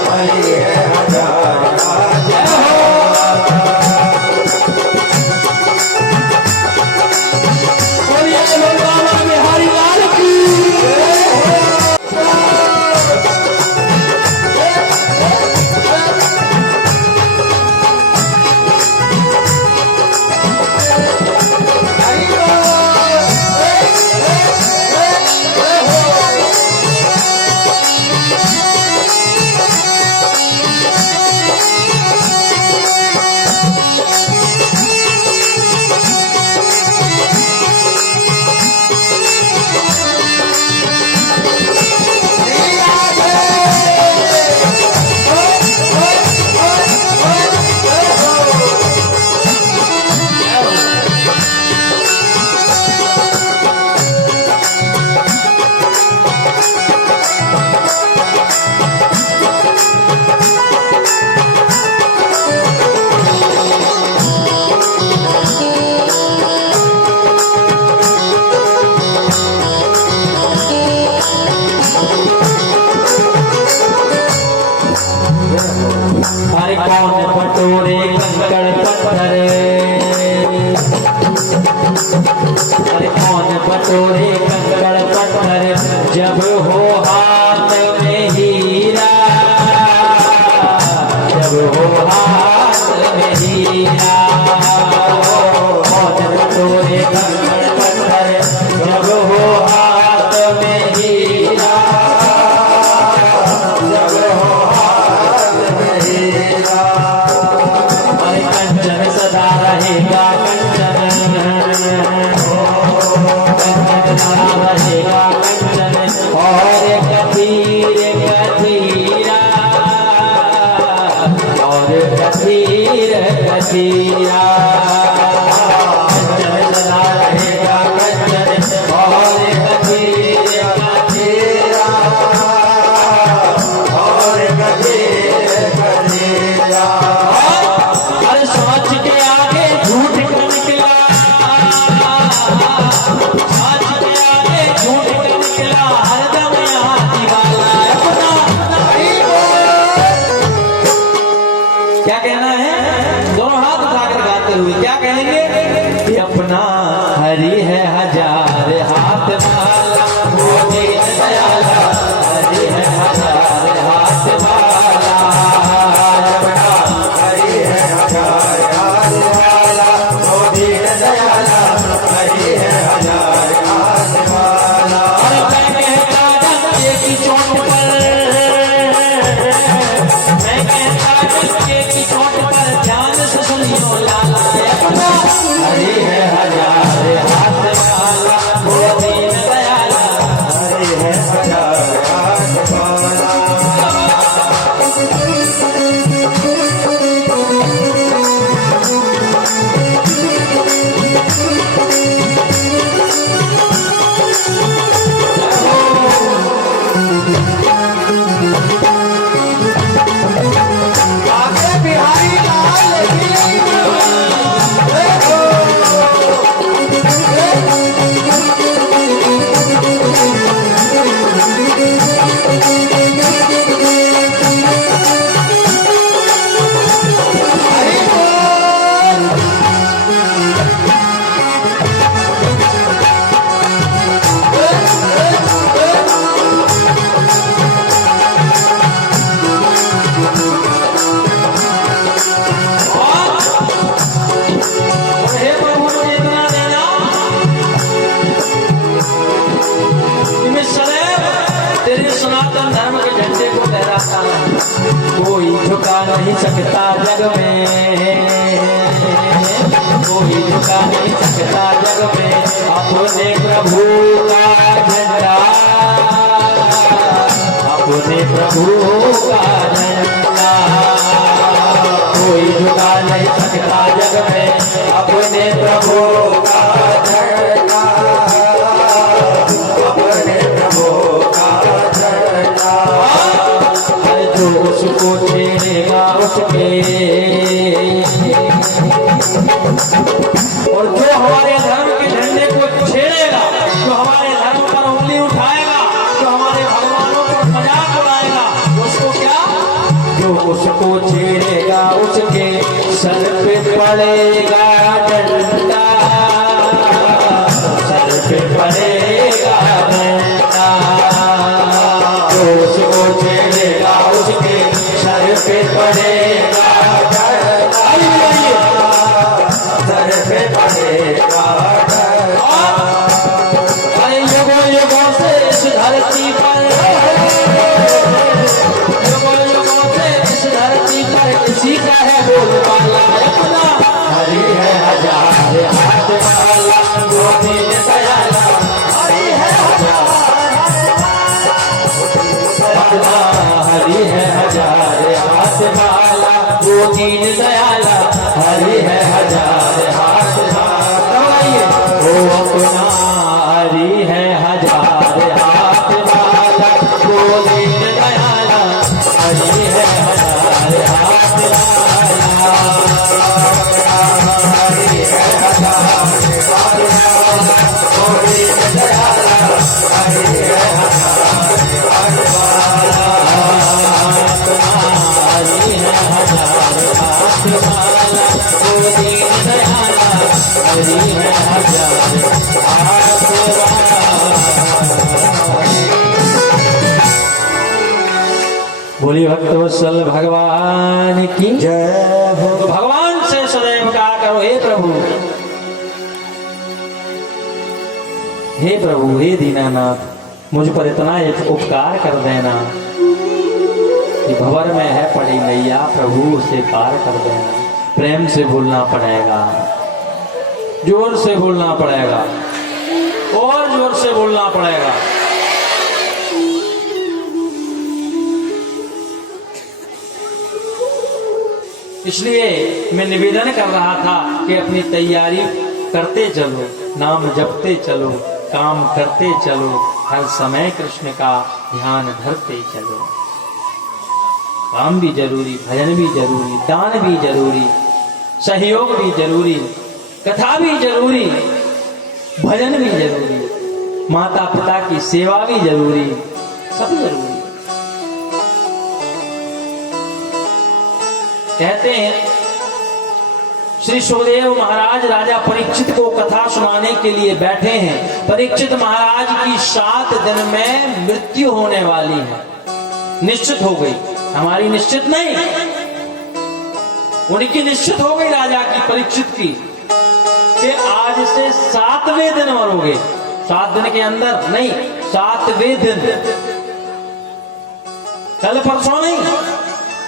हरि है 1000 हाथ वाला। बोलिए बाबा बिहारी लाल की। अरे कौन पटोरे कंकड़ पत्थर, अरे कौन पटोरे कंकड़ पत्थर, जब हो हाथ में हीरा, जब हो हाथ में हीरा। कौन पटोरे कंकड़ पत्थर, जब हो हाथ में हीरा, जब हो हरे कंचन सदा रहेगा कंचन, कंचन बना रहेगा कंचन और कथीर कथीरा और कथीर कथीरा कंचन बना रहेगा कंचन और कथीर कथीरा और कबीर कबीरा अरे सोच के आगे झूठ का निकला सोच के आगे झूठ का निकला हरदम यहाँ दीवाना अपना क्या कहना है दोनों हाथ उठाकर गाते हुए क्या कहेंगे कि अपना हरि है हजार हाथ वाला वो दीन दयाला हरि है हजार हाथ वाला हरि है हजार हाथ वाला ओ दीन दयाला हरि है हजार हाथ वाला और मैं कहता डंके की चोट पर मैं कहता डंके की चोट पर ध्यान से सुनियो लाला अपना हरि है हजार हाथ वाला वो दीन दयाला हरि है हजार हाथ वाला आगे बिहारी लाल की हे प्रभु मुझे इतना देना कि मैं सदैव तेरे सनातन धर्म के झंडे को लहराता रहूं। कोई झुका नहीं सकता जग में कोई झुका नहीं सकता जग में अपने प्रभु का झंडा अपने प्रभु का झंडा कोई झुका नहीं सकता जग में अपने प्रभु का झंडा अपने प्रभु का झंडा हर जो उसको छेड़ेगा उसके और जो हमारे धर्म के झंडे को छेड़ेगा जो हमारे धर्म पर उंगली उठाएगा जो हमारे भगवानों पर मजाक उड़ाएगा उसको क्या जो उसको छेड़ेगा उसके सर पे पड़ेगा डंडा सर पे पड़ेगा डंडा जो उसको छेड़ेगा उसके सर पे पड़ेगा सर पे पड़ेगा अरे युगों युगों से इस धरती पर युगों युगों से इस धरती पर इसी का है बोलबाला अपना हरि है हजार हाथ वाला वो दीन दयाला हरि है अपना हरि है हजार हाथ वाला वो दीन दयाला हरि है हजार हाथ वाला वो अपना हरि है हजार हाथ वाला वो दीन दयाला हरि है हजार हाथ वाला हरि है हजार हाथ बोली भक्तवत्सल भगवान की जय हो। तो भगवान से सदैव कहा करो हे प्रभु हे दीनानाथ मुझ पर इतना एक उपकार कर देना कि भंवर में है पड़ी नैया प्रभु उसे पार कर देना। प्रेम से बोलना पड़ेगा, जोर से बोलना पड़ेगा। और जोर से बोलना पड़ेगा। इसलिए मैं निवेदन कर रहा था कि अपनी तैयारी करते चलो, नाम जपते चलो, काम करते चलो, हर समय कृष्ण का ध्यान धरते चलो। काम भी जरूरी, भजन भी जरूरी, दान भी जरूरी, सहयोग भी जरूरी, कथा भी जरूरी, भजन भी जरूरी, माता पिता की सेवा भी जरूरी, सब जरूरी। कहते हैं श्री सुखदेव महाराज राजा परीक्षित को कथा सुनाने के लिए बैठे हैं। परीक्षित महाराज की 7 दिन में मृत्यु होने वाली है, निश्चित हो गई, हमारी निश्चित नहीं, उनकी निश्चित हो गई राजा की, परीक्षित की, कि आज से 7वें दिन मरोगे। 7 दिन के अंदर नहीं, 7वें दिन, कल परसों नहीं,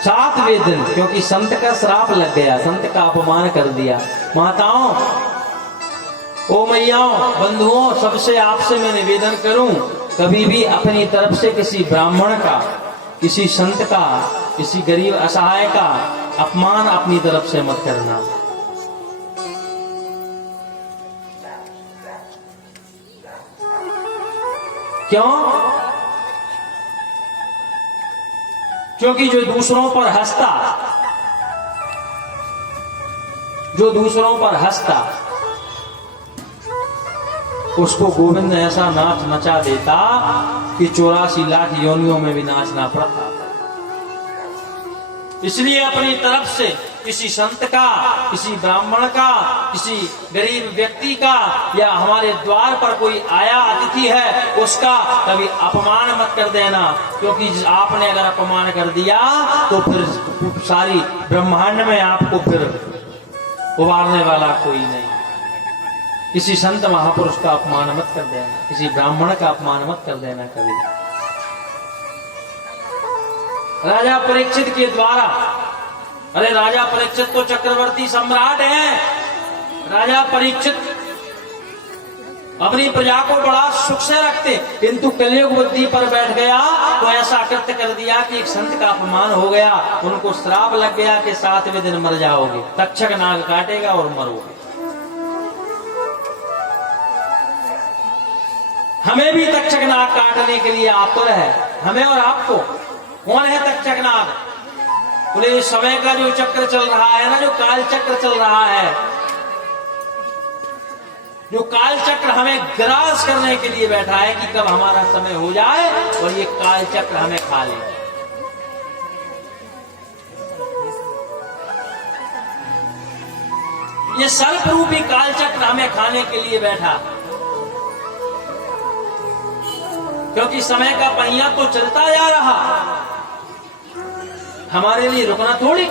7वें दिन, क्योंकि संत का श्राप लग गया, संत का अपमान कर दिया। माताओं, ओ मैयाओं, बंधुओं, सबसे आपसे मैं निवेदन करूं, कभी भी अपनी तरफ से किसी ब्राह्मण का, किसी संत का, किसी गरीब असहाय का अपमान अपनी तरफ से मत करना। क्यों? क्योंकि जो दूसरों पर हंसता, उसको गोविंद ऐसा नाच नचा देता कि 84 लाख योनियों में भी नाचना पड़ता। इसलिए अपनी तरफ से किसी संत का, किसी ब्राह्मण का, किसी गरीब व्यक्ति का, या हमारे द्वार पर कोई आया अतिथि है उसका कभी अपमान मत कर देना, क्योंकि आपने अगर अपमान कर दिया तो फिर सारी ब्रह्मांड में आपको फिर उबारने वाला कोई नहीं। किसी संत महापुरुष का अपमान मत कर देना, किसी ब्राह्मण का अपमान मत कर देना कभी। राजा परीक्षित के द्वारा, अरे राजा परीक्षित तो चक्रवर्ती सम्राट हैं, राजा परीक्षित अपनी प्रजा को बड़ा सुख से रखते, किंतु कलयुग बुद्धि पर बैठ गया तो ऐसा कृत्य कर दिया कि एक संत का अपमान हो गया, उनको श्राप लग गया कि 7वें दिन मर जाओगे, तक्षक नाग काटेगा और मरोगे। हमें भी तक्षक नाग काटने के लिए आतुर है, हमें और आपको। कौन है तक्षक नाग? बोले समय का जो चक्र चल रहा है ना, जो काल चक्र चल रहा है, जो काल चक्र हमें ग्रास करने के लिए बैठा है कि कब हमारा समय हो जाए और ये काल चक्र हमें खा ले। ये सर्प रूपी काल चक्र हमें खाने के लिए बैठा, क्योंकि समय का पहिया तो चलता जा रहा, हमारे लिए रुकना थोड़ी।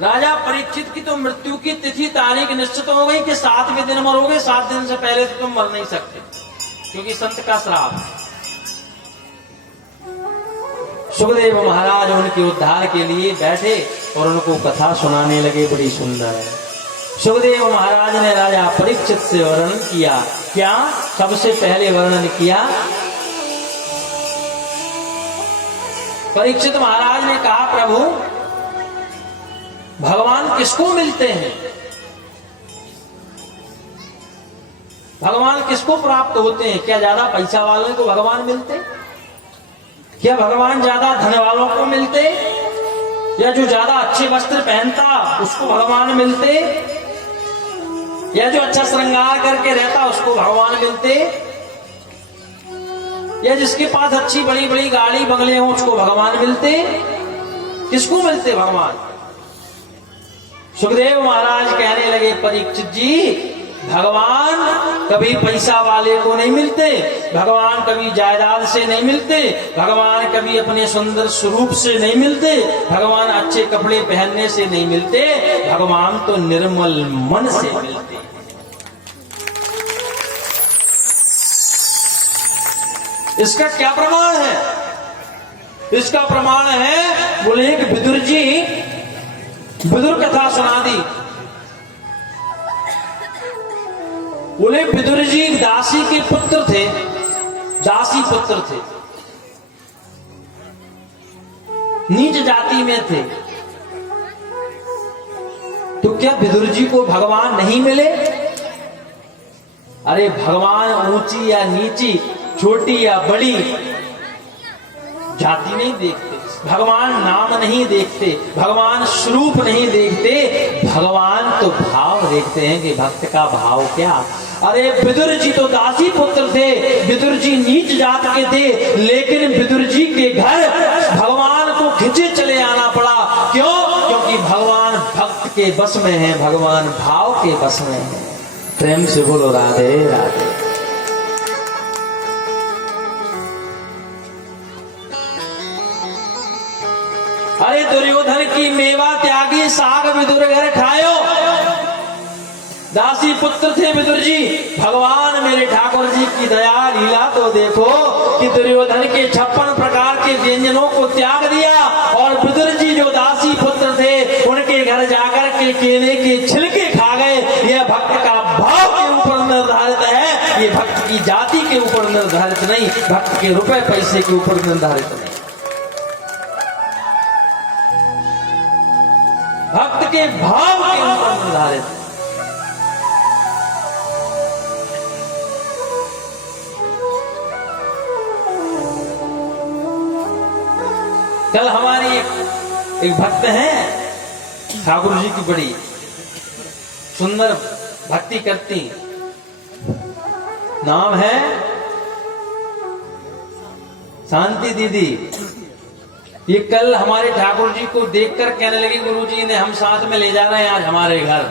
राजा परीक्षित की तो मृत्यु की तिथि तारीख निश्चित हो गई कि 7वें दिन मरोगे, 7 दिन से पहले तो तुम मर नहीं सकते, क्योंकि संत का श्राप। सुखदेव महाराज उनके उद्धार के लिए बैठे और उनको कथा सुनाने लगे, बड़ी सुंदर है। सुखदेव महाराज ने राजा परीक्षित से वर्णन किया। क्या? सबसे पहले वर्णन किया, परीक्षित महाराज ने कहा, प्रभु भगवान किसको मिलते हैं? भगवान किसको प्राप्त होते हैं? क्या ज्यादा पैसा वालों को भगवान मिलते? क्या भगवान ज्यादा धन वालों को मिलते? या जो ज्यादा अच्छे वस्त्र पहनता उसको भगवान मिलते? या जो अच्छा श्रृंगार करके रहता उसको भगवान मिलते? या जिसके पास अच्छी बड़ी बड़ी गाड़ी बंगले हो उसको भगवान मिलते? किसको मिलते भगवान? सुखदेव महाराज कहने लगे, परीक्षित जी, भगवान कभी पैसा वाले को नहीं मिलते, भगवान कभी जायदाद से नहीं मिलते, भगवान कभी अपने सुंदर स्वरूप से नहीं मिलते, भगवान अच्छे कपड़े पहनने से नहीं मिलते, भगवान तो निर्मल मन से मिलते। इसका क्या प्रमाण है? इसका प्रमाण है, बोले एक विदुर जी विदुर कथा सुना दी। बोले विदुर जी दासी के पुत्र थे, दासी पुत्र थे, नीच जाति में थे, तो क्या विदुर जी को भगवान नहीं मिले? अरे भगवान ऊंची या नीची, छोटी या बड़ी जाति नहीं देखते, भगवान नाम नहीं देखते, भगवान स्वरूप नहीं देखते, भगवान तो भाव देखते हैं कि भक्त का भाव क्या। अरे विदुर जी तो दासी पुत्र थे, विदुर जी नीच जात के थे, लेकिन विदुर जी के घर भगवान को खिंचे चले आना पड़ा। क्यों? क्योंकि भगवान भक्त के बस में है, भगवान भाव के बस में है। प्रेम से बोलो राधे राधे। अरे दुर्योधन की मेवा त्यागी साग विदुर घर खायो, दासी पुत्र थे विदुर जी। भगवान मेरे ठाकुर जी की दया लीला तो देखो कि दुर्योधन के 56 प्रकार के व्यंजनों को त्याग दिया और विदुर जी जो दासी पुत्र थे उनके घर जाकर के केले के छिलके खा गए। यह भक्त का भाव के ऊपर निर्धारित है, ये भक्त की जाति के ऊपर निर्धारित नहीं, भक्त के रुपए पैसे के ऊपर निर्धारित नहीं, भक्त के भाव के ऊपर निर्धारित है। कल हमारी एक भक्त हैं, ठाकुर जी की बड़ी सुंदर भक्ति करती, नाम है शांति दीदी। ये कल हमारे ठाकुर जी को देखकर कहने लगी, गुरुजी ने हम साथ में ले जा रहे हैं आज हमारे घर।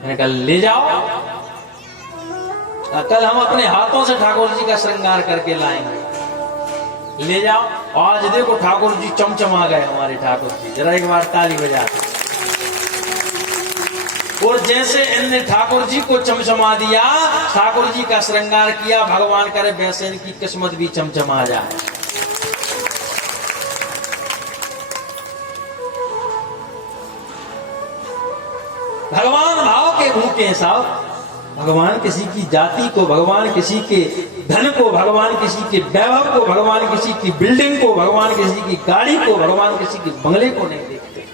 मैंने कल ले जाओ, कल हम अपने हाथों से ठाकुर जी का श्रृंगार करके लाएंगे, ले जाओ। आज देखो ठाकुर जी चमचमा गए हमारे ठाकुर जी, जरा एक बार ताली बजा। और जैसे इनने ठाकुर जी को चमचमा दिया, ठाकुर जी का श्रृंगार किया, भगवान करे वैसे इनकी किस्मत भी चमचमा जाए। भगवान भाव के भूखे साहब, भगवान किसी की जाति को, भगवान किसी के धन को, भगवान किसी के वैभव को, भगवान किसी की बिल्डिंग को, भगवान किसी की गाड़ी को, भगवान किसी के बंगले को नहीं देखते।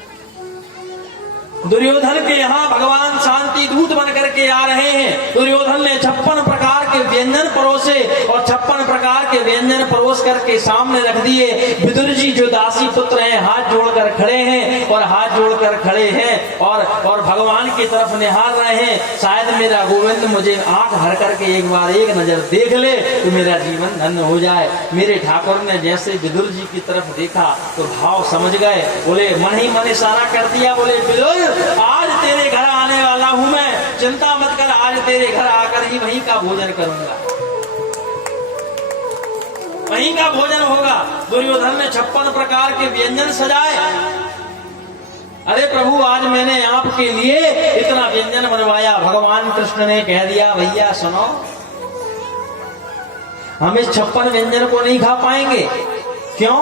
दुर्योधन के यहाँ भगवान शांति दूत बन करके आ रहे हैं। दुर्योधन ने 56 प्रकार के व्यंजन परोसे और 56 प्रकार के व्यंजन परोस करके सामने रख दिए। विदुर जी जो दासी पुत्र हैं हाथ जोड़कर खड़े हैं और हाथ जोड़कर खड़े हैं और भगवान की तरफ निहार रहे हैं। शायद मेरा गोविंद मुझे आंख भर करके एक बार एक नजर देख ले तो मेरा जीवन धन्य हो जाए। मेरे ठाकुर ने जैसे विदुर जी की तरफ देखा तो भाव समझ गए, बोले मन ही मन इशारा कर दिया, बोले विदुर आज तेरे घर आने वाला हूं मैं, चिंता मत कर, आज तेरे घर आकर ही वहीं का भोजन करूंगा, वहीं का भोजन होगा। दुर्योधन ने 56 प्रकार के व्यंजन सजाए। अरे प्रभु आज मैंने आपके लिए इतना व्यंजन बनवाया। भगवान कृष्ण ने कह दिया, भैया सुनो, हम इस 56 व्यंजन को नहीं खा पाएंगे। क्यों?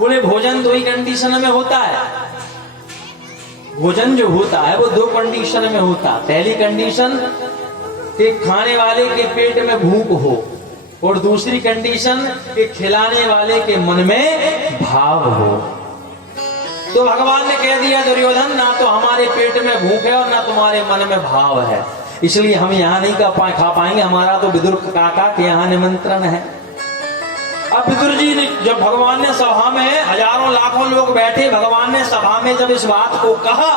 बोले भोजन 2 ही कंडीशन में होता है। भोजन जो होता है वो 2 कंडीशन में होता। पहली कंडीशन कि खाने वाले के पेट में भूख हो और दूसरी कंडीशन कि खिलाने वाले के मन में भाव हो। तो भगवान ने कह दिया दुर्योधन, ना तो हमारे पेट में भूख है और ना तुम्हारे मन में भाव है, इसलिए हम यहाँ नहीं खा पाएंगे। हमारा तो विदुर काका के यहाँ निमंत्रण है। अब विदुर जी ने जब भगवान ने सभा में हजारों लाखों लोग बैठे, भगवान ने सभा में जब इस बात को कहा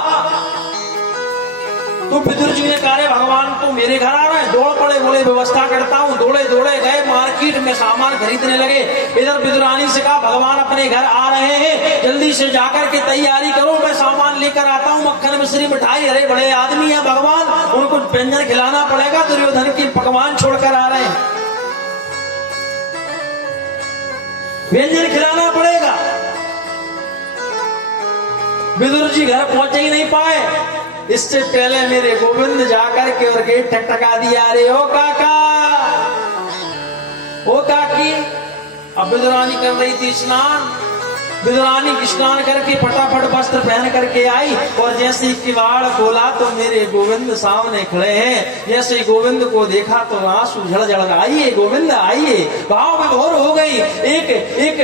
तो विदुर जी ने कहा, भगवान तो मेरे घर आ रहे हैं। दौड़ पड़े, बोले व्यवस्था करता हूँ। दौड़े दौड़े गए मार्केट में सामान खरीदने लगे। इधर विदुरानी से कहा, भगवान अपने घर आ रहे हैं, जल्दी से जाकर के तैयारी करो, मैं सामान लेकर आता हूँ, मक्खन मिश्री मिठाई। अरे बड़े आदमी है भगवान, उनको व्यंजन खिलाना पड़ेगा, दुर्योधन के पकवान छोड़कर आ रहे हैं, व्यंजन खिलाना पड़ेगा। विदुर जी घर पहुंचे ही नहीं पाए। इससे पहले मेरे गोविंद जाकर के और गेट ठकठका दिया, अरे ओ काका, ओ काकी। अब विदुरानी कर रही थी स्नान, विदुरानी स्नान करके फटाफट वस्त्र पहन करके आई और जैसे ही किवाड़ खोला तो मेरे गोविंद सामने खड़े हैं। जैसे ही गोविंद को देखा तो आंसू झड़ आइए गोविंद आइए, भाव विभोर हो गई। एक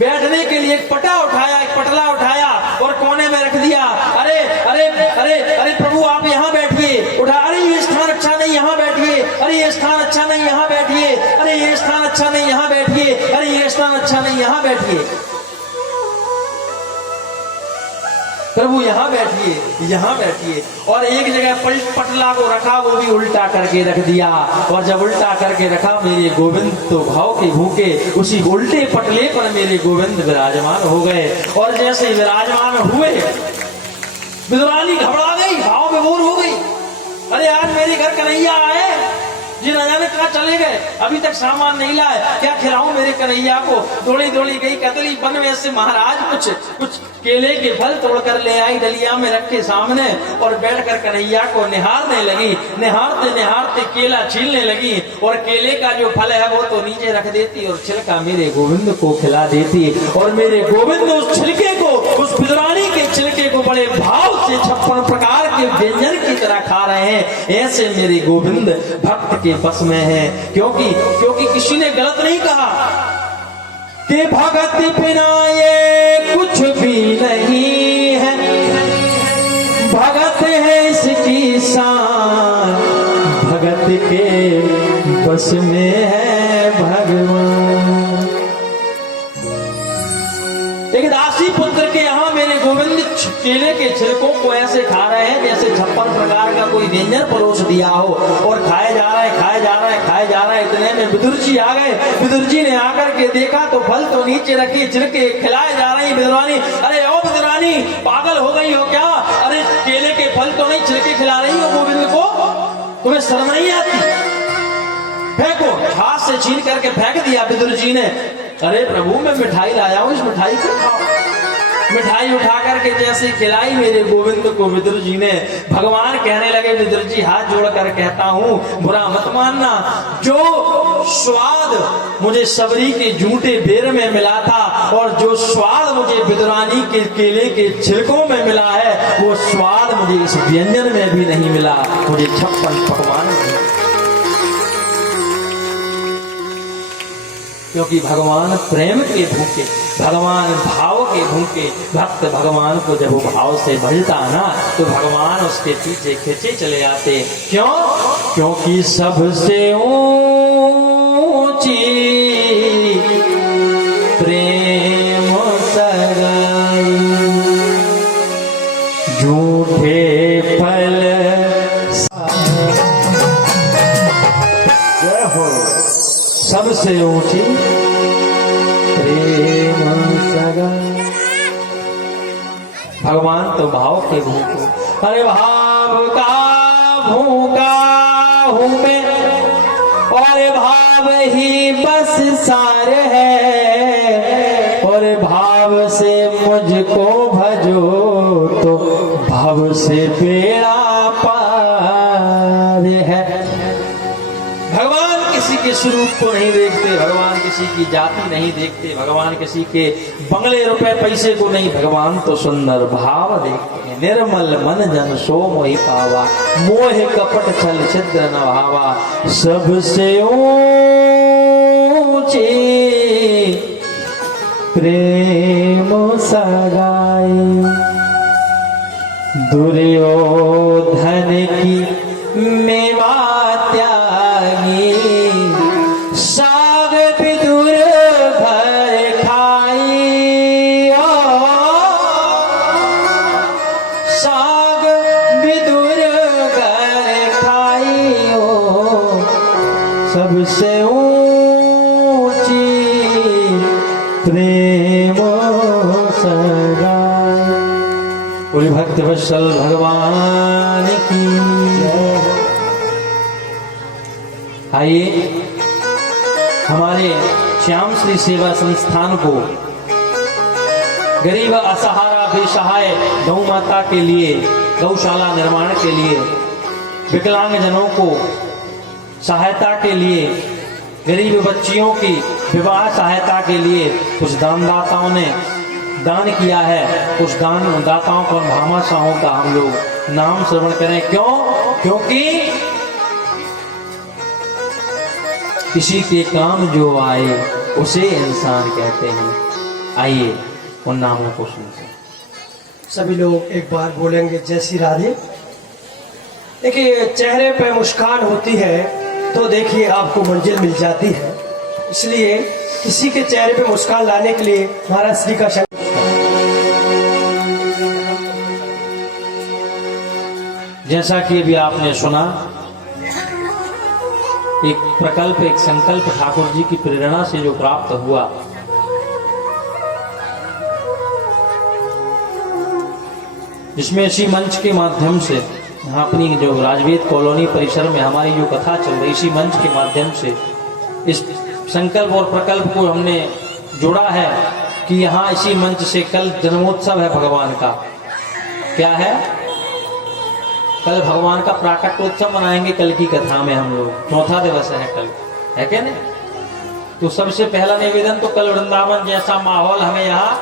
बैठने के लिए एक पटा उठाया, एक पटला उठाया और कोने में रख दिया। अरे अरे अरे अरे प्रभु आप यहाँ बैठिए। उठा, अरे ये स्थान अच्छा नहीं यहाँ बैठिए, अरे ये स्थान अच्छा नहीं यहाँ बैठिए, अरे ये स्थान अच्छा नहीं यहाँ बैठिए, अरे ये स्थान अच्छा नहीं यहाँ बैठिए। प्रभु यहाँ बैठिए, यहाँ बैठिए। और एक जगह पटला को रखा, वो भी उल्टा करके रख दिया। और जब उल्टा करके रखा मेरे गोविंद तो भाव के भूखे उसी उल्टे पटले पर मेरे गोविंद विराजमान हो गए। और जैसे विराजमान हुए विदुरानी घबरा गई, भाव विभोर हो गई। अरे आज मेरे घर कन्हैया आए, जी न जाने कहाँ चले गए, अभी तक सामान नहीं लाए, क्या खिलाऊं मेरे कन्हैया को। दौड़ी दौड़ी गई कतली वन में से महाराज कुछ केले के फल तोड़कर ले आई, डलिया में रखे सामने और बैठकर कन्हैया को निहारने लगी। निहारते निहारते केला छीलने लगी और केले का जो फल है वो तो नीचे रख देती और छिलका मेरे गोविंद को खिला देती। और मेरे गोविंद उस छिलके को, उस विदुरानी के छिलके को बड़े भाव से 56 प्रकार के व्यंजन की तरह खा रहे हैं। ऐसे मेरे गोविंद भक्त के बस में है। क्योंकि किसी ने गलत नहीं कहा कि भगत बिना ये कुछ भी नहीं है, भगत है इसकी शान, भगत के बस में है भगवान। एक दासी पुत्र के यहाँ मेरे गोविंद केले के छिलकों को ऐसे खा रहे हैं जैसे 56 प्रकार का कोई व्यंजन परोस दिया हो। और खाए जा रहा है, खाए जा रहा है, खाए जा रहा है। इतने में विदुर जी आ गए। विदुर जी ने आकर के देखा तो फल तो नीचे रखे, छिलके खिलाए जा रही विदुरानी। अरे ओ विदुरानी पागल हो गई हो क्या? अरे केले के फल तो नहीं, छिलके खिला रही हो गोविंद को, तुम्हें शर्म नहीं आती? फेंको। हाथ से छीन करके फेंक दिया विदुर जी ने। अरे प्रभु मैं मिठाई लाया हूं, इस मिठाई को खाओ। मिठाई उठा करके जैसे खिलाई मेरे गोविंद को विदुर जी ने, भगवान कहने लगे विदुर जी हाथ जोड़कर कहता हूं बुरा मत मानना, जो स्वाद मुझे सबरी के जूठे बेर में मिला था और जो स्वाद मुझे विदुरानी के केले के छिलकों में मिला है वो स्वाद मुझे इस व्यंजन में भी नहीं मिला। मुझे 56 पकवान, क्योंकि भगवान प्रेम के भूखे, भगवान भाव के भूखे। भक्त भगवान को जब वो भाव से भजता ना तो भगवान उसके पीछे खींचे चले आते। क्यों? क्योंकि सबसे ऊंची प्रेम सगाई, झूठे फल सबसे ऊंची प्रेम सगाई। भगवान तो भाव के भूखे। अरे भाव का भूखा हूं मैं और भाव ही बस सार है, और भाव से मुझको भजो तो भाव से बेड़ा पार है। भगवान किसी के स्वरूप को नहीं देखते, भगवान किसी की जाति नहीं देखते, भगवान किसी के बंगले रुपए पैसे को नहीं, भगवान तो सुंदर भाव देखते हैं। निर्मल मन जन सो मोहि पावा, मोह कपट छल छिद्र न भावा। सबसे ऊंची प्रेम सगाई, दुर्योधन की मेवा त्यागी, साग विदुर घर खाई। साग विदुर घर खाई सबसे ऊंची प्रेम सगाई। बोले भक्त वत्सल भगवान की। आइए हमारे श्याम श्री सेवा संस्थान को गरीब असहारा बेसहाय गौ माता के लिए, गौशाला निर्माण के लिए, विकलांग जनों को सहायता के लिए, गरीब बच्चियों की विवाह सहायता के लिए कुछ दानदाताओं ने दान किया है। कुछ दान दाताओं पर भामाशाहों का हम लोग नाम श्रवण करें। क्यों? क्योंकि किसी के काम जो आए उसे इंसान कहते हैं। आइए उन नामों को सुनते हैं। सभी लोग एक बार बोलेंगे जय श्री राधे। देखिए, चेहरे पे मुस्कान होती है तो देखिए आपको मंजिल मिल जाती है। इसलिए किसी के चेहरे पे मुस्कान लाने के लिए महाराज श्री का जैसा कि अभी आपने सुना, एक प्रकल्प, एक संकल्प ठाकुर जी की प्रेरणा से जो प्राप्त हुआ, जिसमें इसी मंच के माध्यम से यहाँ अपनी जो राजवेद कॉलोनी परिसर में हमारी जो कथा चल रही, इसी मंच के माध्यम से इस संकल्प और प्रकल्प को हमने जोड़ा है कि यहाँ इसी मंच से कल जन्मोत्सव है भगवान का। क्या है? कल भगवान का प्राकट्योत्सव मनाएंगे। कल की कथा में हम लोग 4था दिवस है कल, है क्या नहीं? तो सबसे पहला निवेदन तो कल वृंदावन जैसा माहौल हमें यहाँ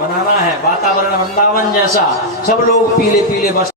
बनाना है, वातावरण वृंदावन जैसा। सब लोग पीले पीले बस